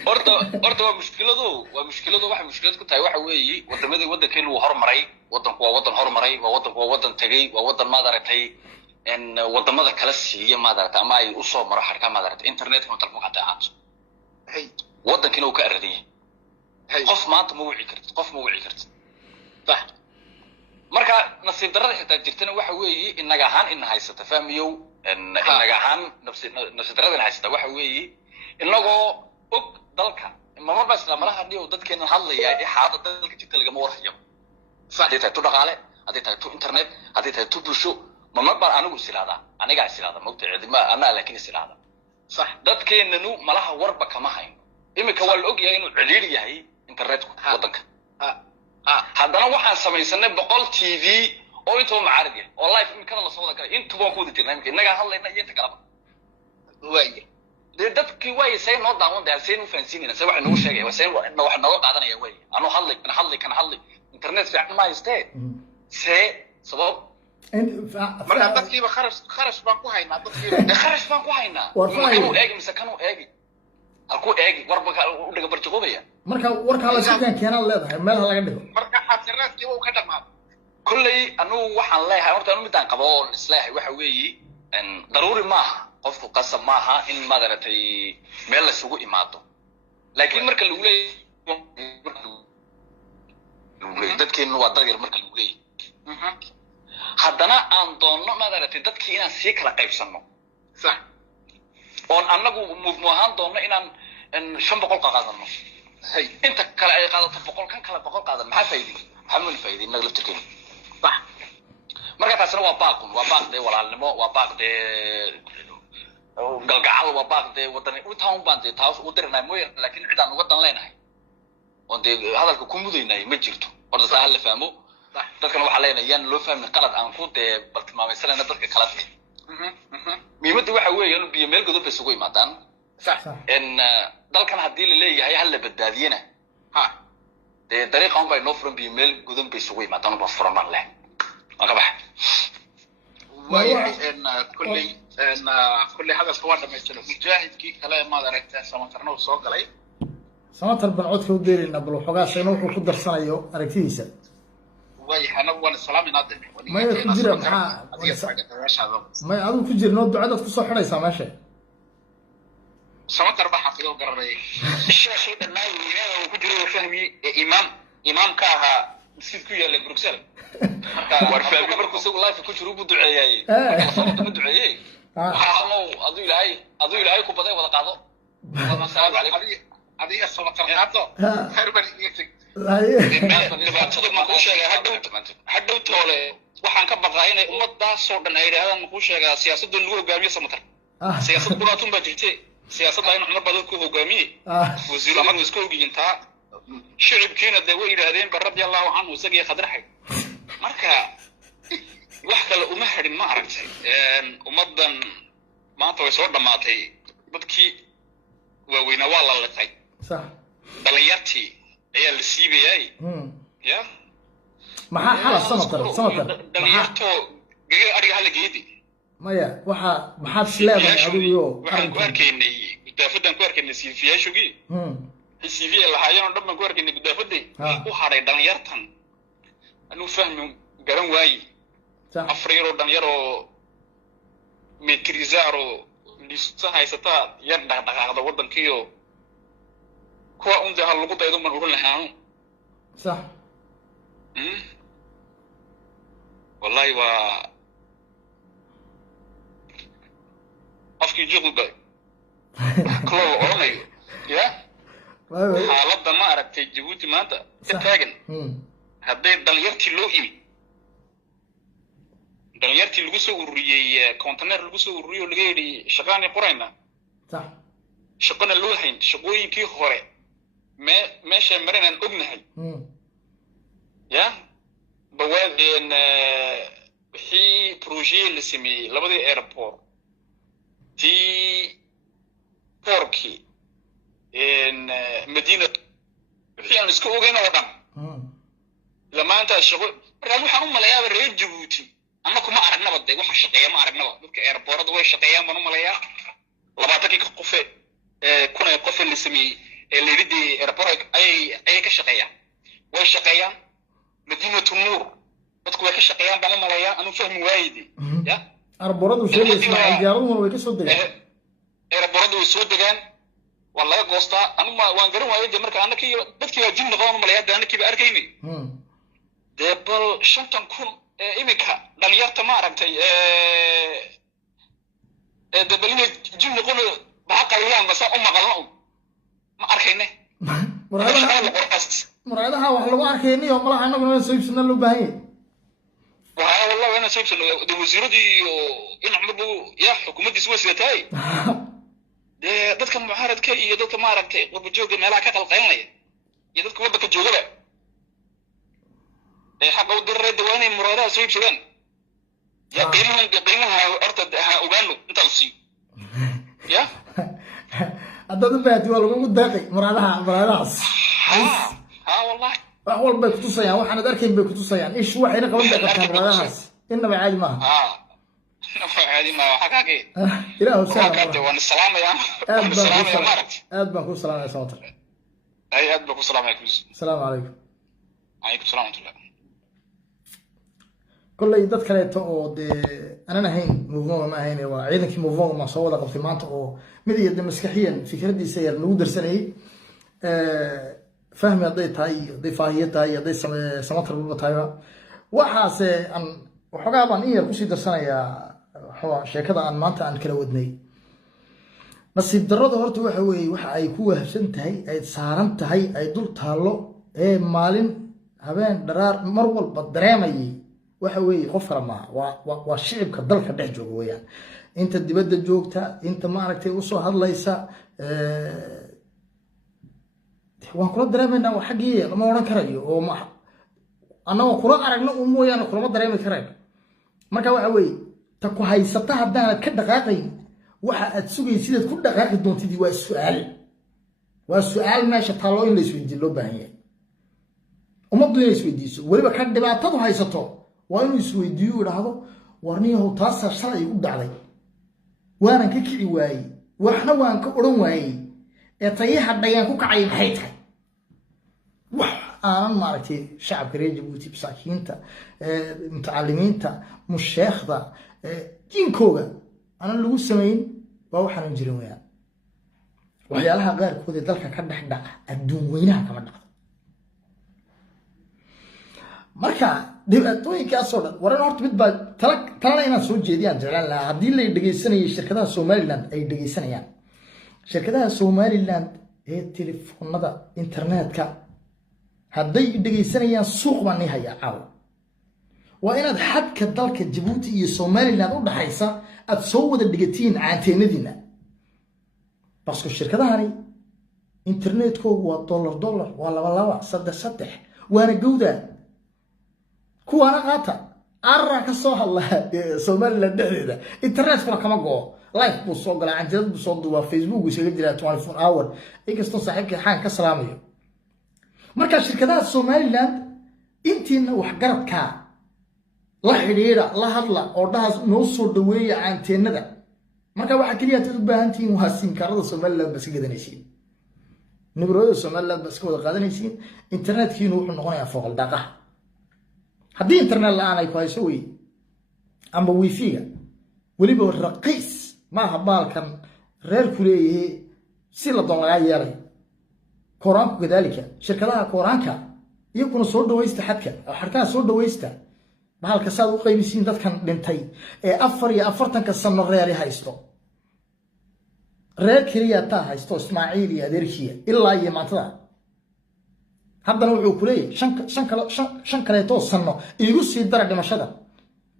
horta waa mushkiladu waxay mushkilad ku tahay waxa weeye waddankeenu wuu horumaray waddanku waa waddan horumaray waa waddan tegey waa waddan maadaratay waddamada kala siiya maadaratay ama ay usoo maro xarkaa maadaratay internetka talfoonka hataa ahaato waddankiina uu ka aradan yahay qof maanta ma wici kartid marka nasiib darrada xitaa jirtana waxa weeye inaga ahaan ina haysata fahmiyow inaga ahaan nasiib darrada ina haysata waxa weeye inagoo og dalka mamar baa islaamalaha dhiyo dadkeena hadlaya ee xaalada dalka jirta lagama warhayo hadday tahay tu dhaqaale hadday tahay tu internet hadday tahay tu bulsho mamar baan anigu anigaa isilaada mogta cidima anaa laakiin isilaada sax dadkeenanu malaha warba kama hayno iminka waa la og yahay inuu celiiri yahay internetku waddanka haddana waxaan samaysanay 100 TV oo intuu macaarid yahay oo live imikada la soo wada galay intuu waan ku wada jirnaa imika inaga hadlayna iyo inta kalaba waaye dadkii way say noo daawan daaseen u faansiinayna say wax nagu sheegay way say wax nooga qaadanaya way anu hadlay internet fiican ma haystee see sabab marka dadkiiba kharash baan ku haynaa dadkiiba kharash baan ku haynaa kanuu eegi mise kanuu eegi halkuu eegi warba u dhiga barjaqoobaya marka warkaa la sikan keenaad leedahay meelaha laga dhigo marka internetkii uu ka dhamaado kolley anugu waxaan leeyahay horta anu midaan qabo oo isleeyahay waxa weeye daruuri maaha qofku qasab maaha in maadaratay meel la isugu imaado laakiin marka lagu leeyahay dadkeenu waa dad yar marka lagu leeyahay haddana aan doonno maadaratay dadkii inaan sii kala qaybsanno sax oon annagu mufmu ahaan doonno inaan 500 qaadano hay inta kale ay qaadato 100 kan kale 100 qaadan maxaa faa'iido maxaa mun faa'iido inaga laftirkeena صح marka taasna waa baaqde walaalnimo waa baaqde galgacal waa baaqde wadani u taan baande taas u dirnaa mooyee laakiin cid aan uga dan leenahay oo hadalka ku mudaynay ma jirto horta saa la fahmo dadkan waxa leenayaan loo fahmin qalad aan ku baltilmaamaysanayna dadka kala tahay miimada waxa weeye in biyo meel godob isugu imaadaan صح in dalkan hadii la leeyahay hal la badbaadiyana ha dariiqan bay noo furan biyo meel godob isugu imaadaan ba furaman leh maka bax waayahay kulli hadal ka wada meesha mujaahidkii kale ma aragtaa samatarna soo galay samatar ban codka u deerina bal xogaasayna wuxuu ku darsanayo aragtidiisa waayahay anagu waan salaaminaa ma ku jira ma adu ku jirno ducada ku soo xiraysa meesha samatar ba xafido garay sheekhi dhanaa uu ku jiro fahmi imaam ka aha مسجد كويا لبروكسل وارفع بمركو سوق لايف كجرو بو دعياي صوت ما دعياي waxaa aduu ilaahay ku baday wada qaado assalaamu calaykum adiga soo qarqaato herbar iitig dhibaatada ma ku sheegay hadhow toole waxaan ka baqaa inay ummadaas oo dhan ay yiraahdaan ma ku sheegaa siyaasadda lagu hogaamiyo samatar siyaasadda kuna tun baa jirtay siyaasadda in cumar badan ku hogaamiye wasiirada isku ogiintaa shicibkiina de way yiraahdeen radiyallahu anhu isagii khadraxay marka wax kale uma harin ma aragtay ummadan maanta way soo dhamaatay dadkii waaweyna waa la liqay صح dhalinyartii ayaa la siibayay ya maxaa xala samatar dhalinyarto gaga ariga hal geedi maya waxa maxaad sleedahay adigu waxaan ku arkaynay gudaafadan ku arkaynay siifiyaashugi siifiya lahaayeen dhammaan ku arkaynay gudaafaday u haray dhalinyartan anu fahmi garan waayi afriiro dhalinyaro metrizaro lista haysata yar dhaqdhaqaaqda wadankiyo kuwa unta hal lagu daydo man uran lahaano صح wallahi waa afkii juqda klo oranayo ya xaaladda ma aragtay Djibouti maanta ka taagan hadday dhalinyartii loo imi dhalinyartii lagu soo ururiyay container lagu soo ururiyo laga yiri shaqaani qorayna صح shaqana loo hayn shaqooyinkii hore meesha marinan ognahay ya bawaadeen wixii project la sameeyay labadii airport porki in Medina wixii aan isku ogeyn oo dhan lamaanta shaqo markaa waxaan u malayaa reer Djibouti ama kuma aragnaba de waxa shaqeeya ma aragnaba dadka airport way shaqeeyaan ma malayaa 20 qof kuna qof la sameeyay leeridii airport ay ka shaqeeyaan way shaqeeyaan Medina Tunur dadku way ka shaqeeyaan baan malayaa anu fahmi waayidi ya arboradu soo leeyahay diyaaraduhu way ka soo degaan airportu way soo degaan wallahi goosta anu waan garan waayay marka anakii dadkii waa jin noqon malayaa anakii arkayni debal 50,000 imika dhalinyarta ma aragtay debalina jin noqon baa qaliyaan bas u maqalno ma arkayne muraadaha wax lagu arkayni oo malaha anaguna soo ibsana loo baahan yahay wallahi ana soo ibsana wasiiradii in umadu ya xukuumaddiisu way sidatay dadka mucaaradka iyo dadka ma aragtay qurba jooga meelaha ka qalqaynaya iyo dadka waddanka joogaba xaq u diray dawaanay muraadaha soo ibsadaan ya qiimaha horta ha ogaano inta la siiyo ya haddaba baad waa lagu daaqay muraadahaas wallahi wax walba ay ku tusayaan waxaan arkayn bay ku tusayaan ish waxayna qaban bay qabtaan raadahaas inaba caadi maaha عادي ما حكاكي ilaahu حكاكي وانا السلام يا aad السلام يا مارك baan ku salaamay sawtar اي ادبك السلام عليكم assalaamu calaykum عليكم السلام ورحمه الله kolley dad kaleeto oo dee aanan ahayn movement ma ahayn waa ciidankii movement ma soo wada qabtay maanta oo mid iyo de maskaxiyan fikradiisa yar nagu darsanayay fahmi hadday tahay hadday faahiye tahay hadday samatar walba tahayba waxaase aan waxoogaa baan in yar kusii darsanayaa sheekada aan maanta aan kala wadnay nasiib darrada horta waxa weeye waxa ay ku wahabsan tahay ay saaran tahay ay dul taallo ee maalin habeen dharaar mar walba dareemayay waxa weeye qof kale maaha waa shicibka dalka dhex jooga weeyaan inta dibadda joogta inta maaragtay usoo hadlaysa waan kula dareemaynaa waa xaggii lama odhan karayo oo annagoo kula aragno un mooyaane kulama dareemi karayno marka waxa weeye ta ku haysata haddaanad ka dhaqaaqayn waxa aad sugaysa sidaad ku dhaqaaqi doontidii waa su-aal meesha taallo in la isweydiiyo loo baahan yahay ummaddu inay isweydiiso weliba ka dhibaatadu haysato waa inuu isweydiiyo idhaahdo warniyahow taasaa shalay igu dhacday waanan ka kici waayey waxna waan ka odhan waayey ee tayaha dhayaan ku kacay maxay tahay wax aanan maaragtay shacabka reer jabuuti masaakiinta mutacalimiinta musheekhda jinkooga aanan lagu samayn waa waxaanan jirin weyaan waxyaalaha qaarkood ee dalka ka dhex dhaca adduun weynaha kama dhacdo marka dhibaatooyinkaasoo dhan waran horta mid baa talana inaan soo jeediyaan jeclaan lahaa haddii la dhegeysanayay shirkadaha somaliland ay dhegeysanayaan shirkadaha somaliland ee telefoonada internetka hadday dhegeysanayaan suuq baan nii hayaa caawa waa inaad xadka dalka jabuuti iyo somaliland u dhaxaysa aad soo wada dhigatiin caanteenadiina basko shirkadahani internetkoogu waa dollar waa laba saddex waana gowda kuwaana qaata arraa ka soo hadla somaliland dhexdeeda internetkuna kama go-o life buu soo galaa canjirad buu soo duubaa facebook isaga jiraa 24 hour inkastoo saaxiibkii xaan ka salaamayo marka shirkadaha somaliland intiina waxgaradkaa la xidhiidha la hadla oo dhahaas noo soo dhaweeya caanteenada marka waxaa keliya aad u baahan tihiin waa siinkaarada somaliland ba iska gadanaysiin nibrooyada somaliland ba iska wada qaadanaysiin internetkiinu wuxuu noqonayaa fooqal daaqaha haddii internet la-aan ay ku hayso wey amba wifiga weliba raqiis maaha baalkan reerku leeyahay si la doon lagaa yeelay koraanku kadaalika shirkadaha koraanka iyaguna soo dhawaysta xadka xarkaha soo dhawaysta bahalka saad u qaybisiin dadkan dhintay ee 44 sano reeri haysto reer keliya taa haysto ismaaciil iyo adeerkiya ilaa iyo maantada haddana wuxuu ku leeyahay shan kaleetoo sano iigu sii dara dhimashada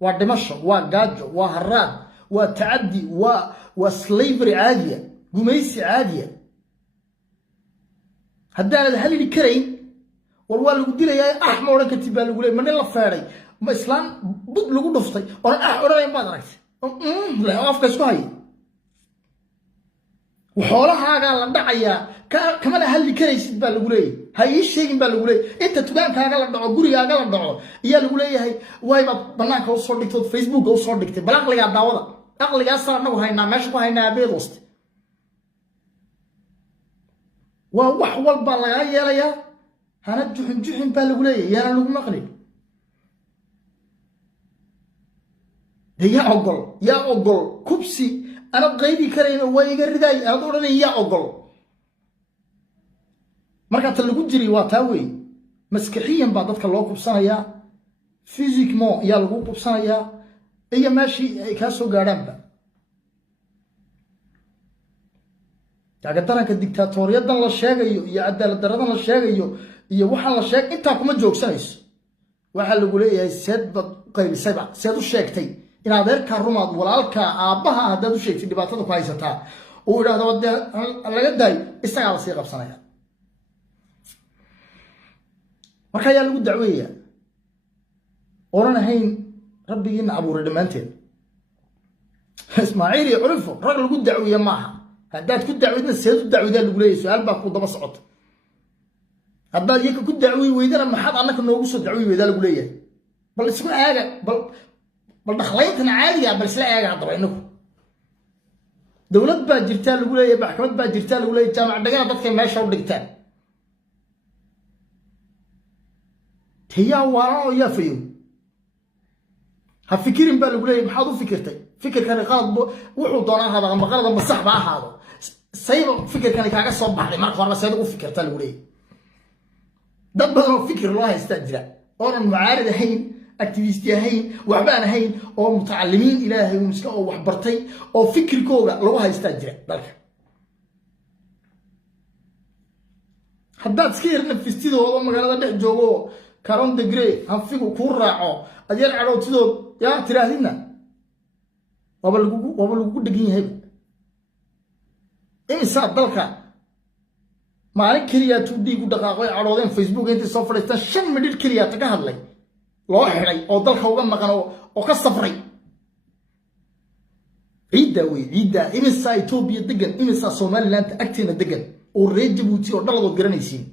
waa dhimasho waa gaajo waa haraad waa tacaddi waa slavery caadiya gumaysi caadiya haddaanad halili karayn war waa lagu dilayaa ma odhan kartid baa lagu leeyay ma nin la feedhay ma islaan bud lagu dhuftay oon odhanayn baad aragtay afka isku haya xoolahaagaa la dhacayaa kamana hadli karaysid baa lagu leeyahay ha ii sheegin baa lagu leeyahay inta tugaankaaga la dhaco gurigaaga la dhaco ayaa lagu leeyahay waybaad banaanka usoo dhigtay ood facebooka usoo dhigtay bal aqligaa daawada aqligaasaan anagu haynaa meesha ku haynaa abeedooste waa wax walbaa lagaa yeelayaa hana juxin baa lagu leeyahay yaana lagu maqlin yaa ogol kubsi anad qaydi karayno waa iga ridaay anad odhanay yaa ogol markaa ta lagu jiray waa taa wey maskaxiyan baa dadka loo kubsanayaa physiquemo yaa lagu kubsanayaa iyo meeshii ay kaa soo gaadhaanba daranka dictatoriyadan la sheegayo iyo cadaalad daradan la sheegayo iyo waxaan la sheeg intaa kuma joogsanayso waxaa lagu leeyahay seed baad u qaybisayba seed u sheegtay in adeerkaa rumaad walaalkaa aabbaha haddaad u sheegtay dhibaatada ku haysataa uu idhaahdo dee laga daayo isagaa la sii qabsanaya marka ayaa lagu dacweeyaa oran ahayn rabbigiina abuuray dhammaanteed ismaaciil iyo culufo rag lagu dacweeye maaha haddaad ku dacweydna seed u dacweydaa lagu leeyahay su-aal baa ku daba socota haddaad iyaga ku dacwi weydana maxaad annaka noogu soo dacwi weydaa lagu leeyahay bal isku aaga bal dhakhlayntan caadiga bal isla aaga haddaba inagu dowlad baa jirtaa lagu leeyahay maxkamad baa jirtaa lagu leeyahay jaamac dhagana dadkay meesha u dhigtaan tiyaa waalan oo yaa fayow ha fikirin baa lagu leeyahay maxaad u fikirtay fikirkani qalad wuxuu doonaa hada ama qalad ama sax ba ahaado sayba fikirkani kaaga soo baxday marka hore sayda u fikirtaa lagu leeyahay dad badan oo fikir loo haystaa jira oonan mucaarid ahayn activist ahayn waxbaan ahayn oo mutacalimiin ilaahay muska oo wax bartay oo fikirkooda lagu haystaa jira dalka haddaad iska yar nafistidooda magaalada dhex joogo karon degree hanfigu kuu raaco adyar cadhowtidood yaa tiraahdina waaba lagugu dhegan yahay imisaa dalka maalin keliya tudhiig u dhaqaaqoy cadhoodeen facebook intay soo fadhiistaan 5 midhidh keliya ta ka hadlay loo xiray oo dalka uga maqan oo ka safray ciidda wey ciidda imisaa Ethiopia degan imisaa Somaliland agteena degan oo reer Djibouti oo dhaladood garanaysiin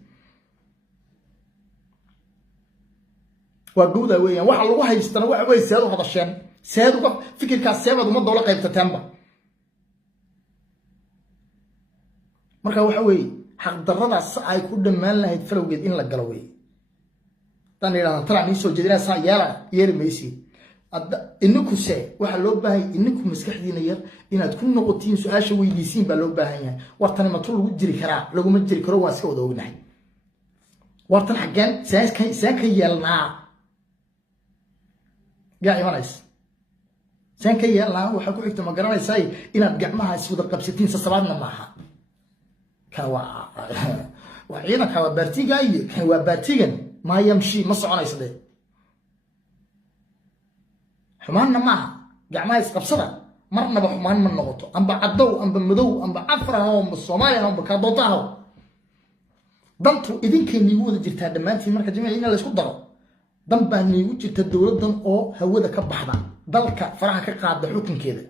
waa gowda weeyaan waxa lagu haystana waxa way seedo hadasheen seedo fikirkaas seebad uma dawla qaybtatanba marka waxa weey xaq darradaas ay ku dhamaan lahayd falowgeed in la galo weey tan ilaa tala ni soo jeedina sa yeer meeysi ininku see waxa loo baahay ininku maskaxdiina yar inaad ku noqotiin su'aasha weydiisiin baa loo baahan yahay wartan ma tul lagu jiri karaa lagu ma jiri karo waa iska wada ognahay wartan xagan saaka yeelnaa yaa imanaysa saaka yeelnaa waxa ku xigta ma garanaysaa inaad gacmaha iswada qabsatiin sasabaadna maaha وعينا كوا بارتيجا كوا بارتيجن ما يمشي ما صعنا يصدق حماننا معها جماعة يسقبصنا مرنا بحمان من نقطة أم بعدو أم بمدو أم بعفرة أم بالصومالي أم بكابوتها ضمتوا إذن كان يوجد جرت هذا ما في مركز جماعينا اللي سقط ضرب ضم بأن يوجد الدولة ضم أو هو ذا كبحنا ضلك فرحك قاعد حكم كذا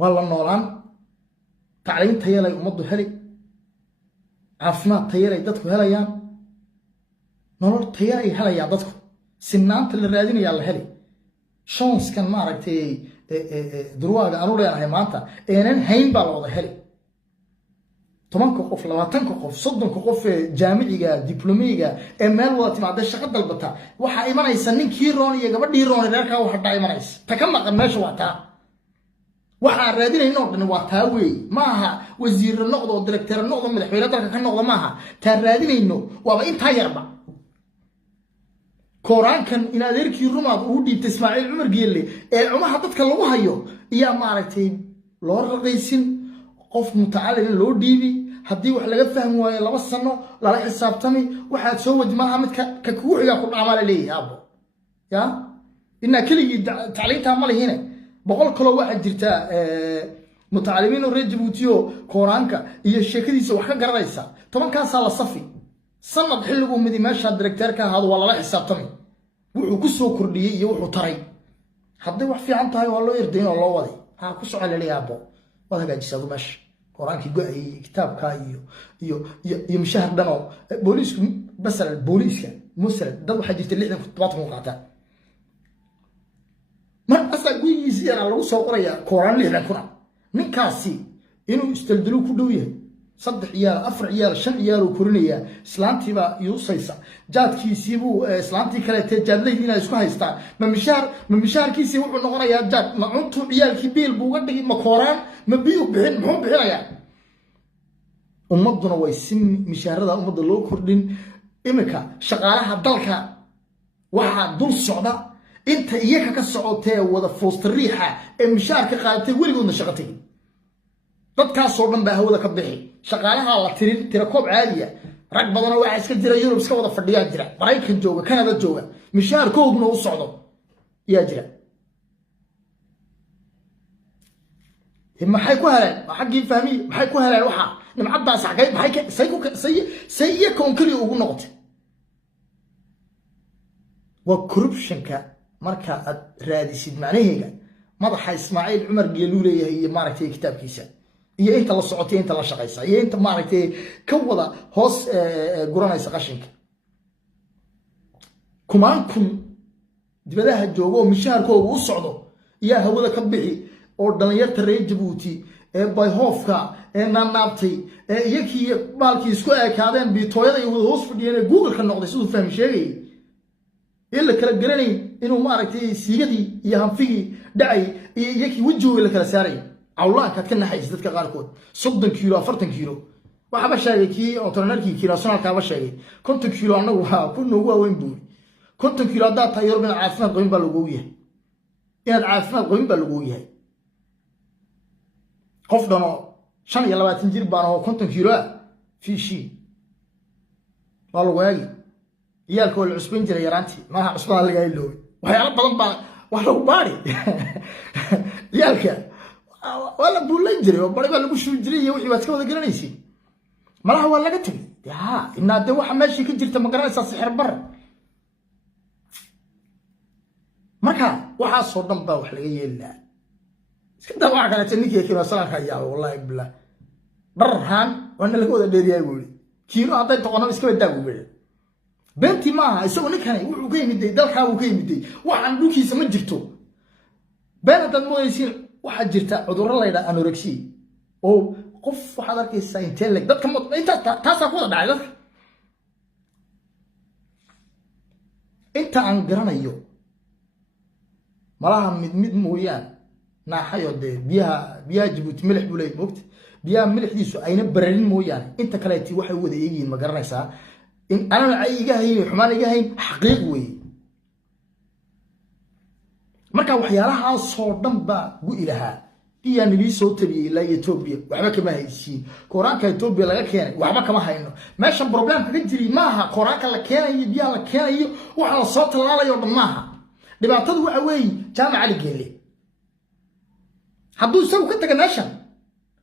والله نوران تعليم تيالي ومضو هلي عافمات تيالي دادكو هليان نور تيالي هليان دادكو سنانت اللي رادين يالا هلي شونس كان ماركتي درواغا أنو ليانا هاي مانتا إينان هين بالوضا هلي 10 قف 20 قف 60 قف جامعيغا دبلوميغا مeel wada timaada shaqo dalbata waxa imanaysa ninkii rooniga gabadhii rooni reerka waxa dhaay imanaysa ta ka maqan meesha waa taa waxa raadinayno dhan waa taa weey maaha wasiir noqdo director noqdo madaxweyne dalka ka noqdo maaha taa raadinayno waaba inta yarba koraankan in adeerkii rumaad uu dhiibtay Ismaaciil Umar Geelle ee umaha dadka lagu hayo iyo maaragtay loo raqaysin qof mutacallim loo dhiibi haddii wax laga fahmi waayo 2 sano la xisaabtami waxa soo wajmaha mid ka kugu xiga ku dhamaala leeyahay abo ya inna kaliya tacliinta ma lehina boqol kale waxa jirta mutacallimiin oo reer Djibouti oo koraanka iyo sheekadiisa wax ka garanaysa 10 kaas la safi sanad xilligu mid meesha directorka ahaad wala la xisaabtami wuxuu ku soo kordhiyay iyo wuxuu taray haddii wax fiican tahay waa loo yardayn oo loo waday ha ku soo celiya abo wada gaajisadu meesha koraanki go'ay kitaabka iyo mushahar dhano booliisku basal booliiska musal dad waxa jirta 60 70 qaata mar asal guyiisi yara lagu soo qoraya koraan leeyahay kuna ninkaasi inuu istaldilu ku dhow yahay 3 ciyaar 4 ciyaar 5 ciyaar oo korinaya islaantiba yuusaysa jaadkiisii buu islaantii kale jaadleeyay inay isku haystaan ma mishaarkiisii wuxuu noqonayaa jaad ma cuntu ciyaalkii biil buu uga dhigay ma koraan ma biyo bixin muxuu bixinayaa ummaduna way sim mishaarada ummadda loo kordhin imika shaqaalaha dalka waxa dul socda inta iyaga ka socotay wada foostariixa ee mishaarka qaadatay weligoodna shaqatay dadkaas oo dhan baa hawada ka bixi shaqaalaha la tira koob caadiya rag badan oo waxa iska jira Yurub iska wada fadhiya jira Mareykan jooga Canada jooga mishaarkoodna u socdo yaa jira maxay ku heleen xaqii fahmi maxay ku heleen waxa nimcadaas xaqay maxay say konkali ugu noqotay wa corruptionka marka aad raadisid macnaheega madaxa Ismaaciil Umar Geelle leeyahay iyo maaragtay kitaabkiisa iyo inta la socotay inta la shaqaysa iyo inta maaragtay ka wada hoos guranaysa qashinka kumaan kun dibadaha joogo oo mishaarkooda u socdo yaa hawada ka bixi oo dhalinyarta reer Jabuuti ee bayhoofka ee naabtay ee iyakii baalkii isku eekaadeen biitooyada iyo wada hoos fadhiyeen ee Google ka noqday sidoo fahmi sheegay illa kala garanay inuu maaragtay siigadii iyo hanfigii dhacay iyo iyakii wajooga la kala saaray awlaanka ka naxayis dadka qaarkood 30 kiilo 40 kiilo waxa ba sheegay kii autonomarkii kiilo sanadka ba sheegay 50 kiilo anagu waa ku noogu weyn buu 50 kiilo hada taayir bin caafimaad qoyn baa lagu yahay inaad caafimaad qoyn baa lagu yahay qof dhano 25 jir baan oo 50 kiilo fi shi waa lagu yahay iyalka wal cusbin jiray yaraantii ma cusbaa laga ilooy waxyaalo badan baa wax lagu baari iyalka wala buulay jiray oo bari baa lagu shuu jiray iyo wixii waad ka wada garanaysiin malaha waa laga tagay yaa inaad waxa meeshii ka jirta ma garanaysaa sixir bar marka waxa soo dhan baa wax laga yeelaa iska daa waxa kale ninkii kiilo salaanka yaa wallahi billah darhan wana laga wada dheeriyay buu kiilo haday toqono iska wadaa buu benti maaha isagoo ninkani wuxuu ka yimid dalka uu ka yimid waxaan dhulkiisa ma jirto beenadan moodaysiin waxa jirta cudurro la yiraahdo anorexia oo qof waxa arkaysaa intee dadka inta taas ku wada dhacay dadka inta aan garanayo malaha mid mooyaan naaxayo de biyaha Jabuuti milix buu leeyahay moogta biyaha milixdiisu ayna bararin mooyaan inta kale tii waxay wada eegiin ma garanaysaa in ana ay iga hayn xumaan iga hayn xaqiiq weey marka waxyaalaha soo dhanba gu ilaha biyaan li soo tabiyay ilaa Ethiopia waxba kama haysiin Quraanka Ethiopia laga keenay waxba kama hayno meesha problem ka jiri maaha Quraanka la keenay biyaha la keenay waxa la soo talaalayo dhamaaha dhibaatadu waxa weey jaamac ali geele hadduu soo ka taga meesha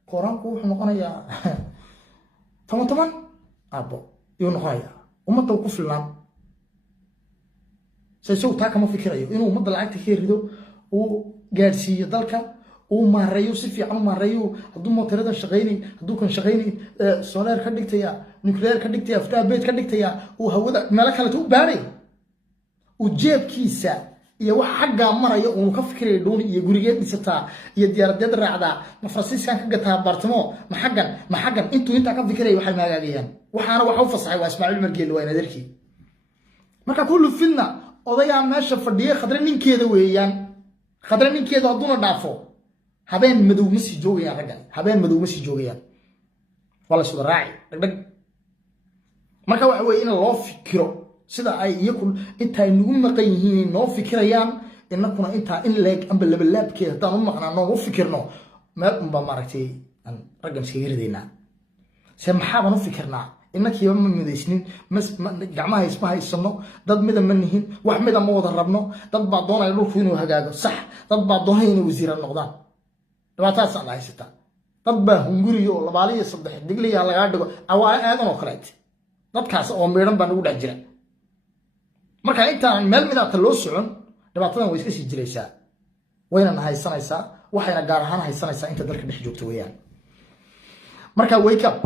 Quraanku wuxuu noqonayaa toban abo iyo noqonayaa ummadda ku filan sayso taa kama fikirayo inuu ummadda lacagta ka rido oo gaarsiiyo dalka oo maareeyo si fiican maareeyo hadduu mootarada shaqeynay hadduu kan shaqeynay solar ka dhigtaya nuclear ka dhigtaya ftaabed ka dhigtaya oo hawada meel kale u baaray oo jeebkiisa iyo wax xagga marayo oo ka fikirayo doon iyo gurigeed dhisataa iyo diyaaradeed raacda ma Franciscan ka gataa bartamo ma xaggan intuu inta ka fikirayo waxay maagaagayaan waxaana waxa u fasaxay waa Ismaaciil Margeeli waa inaderkii marka kullu filna odaya meesha fadhiye khadra ninkeeda weeyaan khadra ninkeeda haduna dhaafo habeen madow ma sii joogayaan ragga habeen madow ma sii joogayaan wala soo raaci dhag marka waxa weey in loo fikiro sida ay iyagu inta ay nagu maqan yihiin noo fikirayaan inakuna inta in leeg amba labalaabkeeda hadaan u maqnaano u fikirno meel unba maaragtay aan raggan iskaga ridaynaa se maxaa u fikirnaa inakii ma midaysnin gacmaha isma haysano dad mida ma nihin wax mida ma wada rabno dad baa doonaya dhulku inuu hagaago sax dad baa doonaya inuu wasiir noqdaan dhibaataas aan haysata dad baa hunguriyo labaaliyo saddex digliya laga dhigo awaa aadan oo kale dadkaas oo meeran baa ugu dhac jira marka intaan meel midaata loo socon dhibaatadan way iska sii jiraysaa wayna haysanaysaa waxayna gaar ahaan haysanaysaa inta dalka dhex joogto weeyaan marka wake up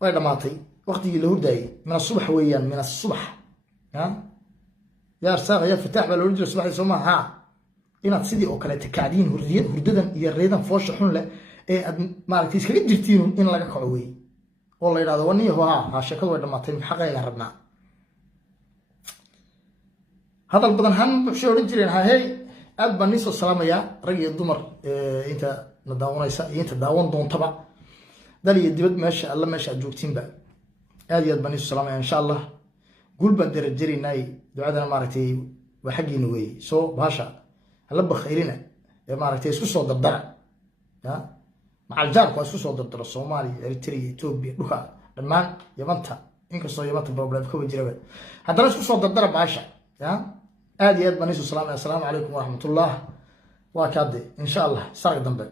way dhamaatay waqtigii la hurdaayay min subax weeyaan min subax ha ya arsaaq ya fataax baa loo jiray subaxii Soomaha inaad sidii oo kale takaadiin hurdadan iyo reedan foosha xun leh ee aad maaragtay iskaga jirtiin in laga kaco weey oo la yiraahdo wani ha shaqadu way dhamaatay xaqayga rabnaa hadal badan han wuxuu oran jireen ha hey aad baan nisoo salaamaya rag iyo dumar inta la daawanaysa inta daawan doontaba dal iyo dibad meesha alla meesha joogtiinba aad iyo aad baan nisoo salaamaya insha Allah gul baan darajarinay ducadana maaragtay waa xaqiina weey soo baasha alla bakhayrina ee maaragtay isku soo dardara ya macal jaarku isku soo dardara Soomaaliya Eritrea Ethiopia dhuka dhamaan Yamanta inkastoo Yamanta problem ka wajiraba haddana isku soo dardara baasha ya aad iyo aad baan nisoo salaamaya assalaamu calaykum wa rahmatullah wa kaade insha Allah sarq dambe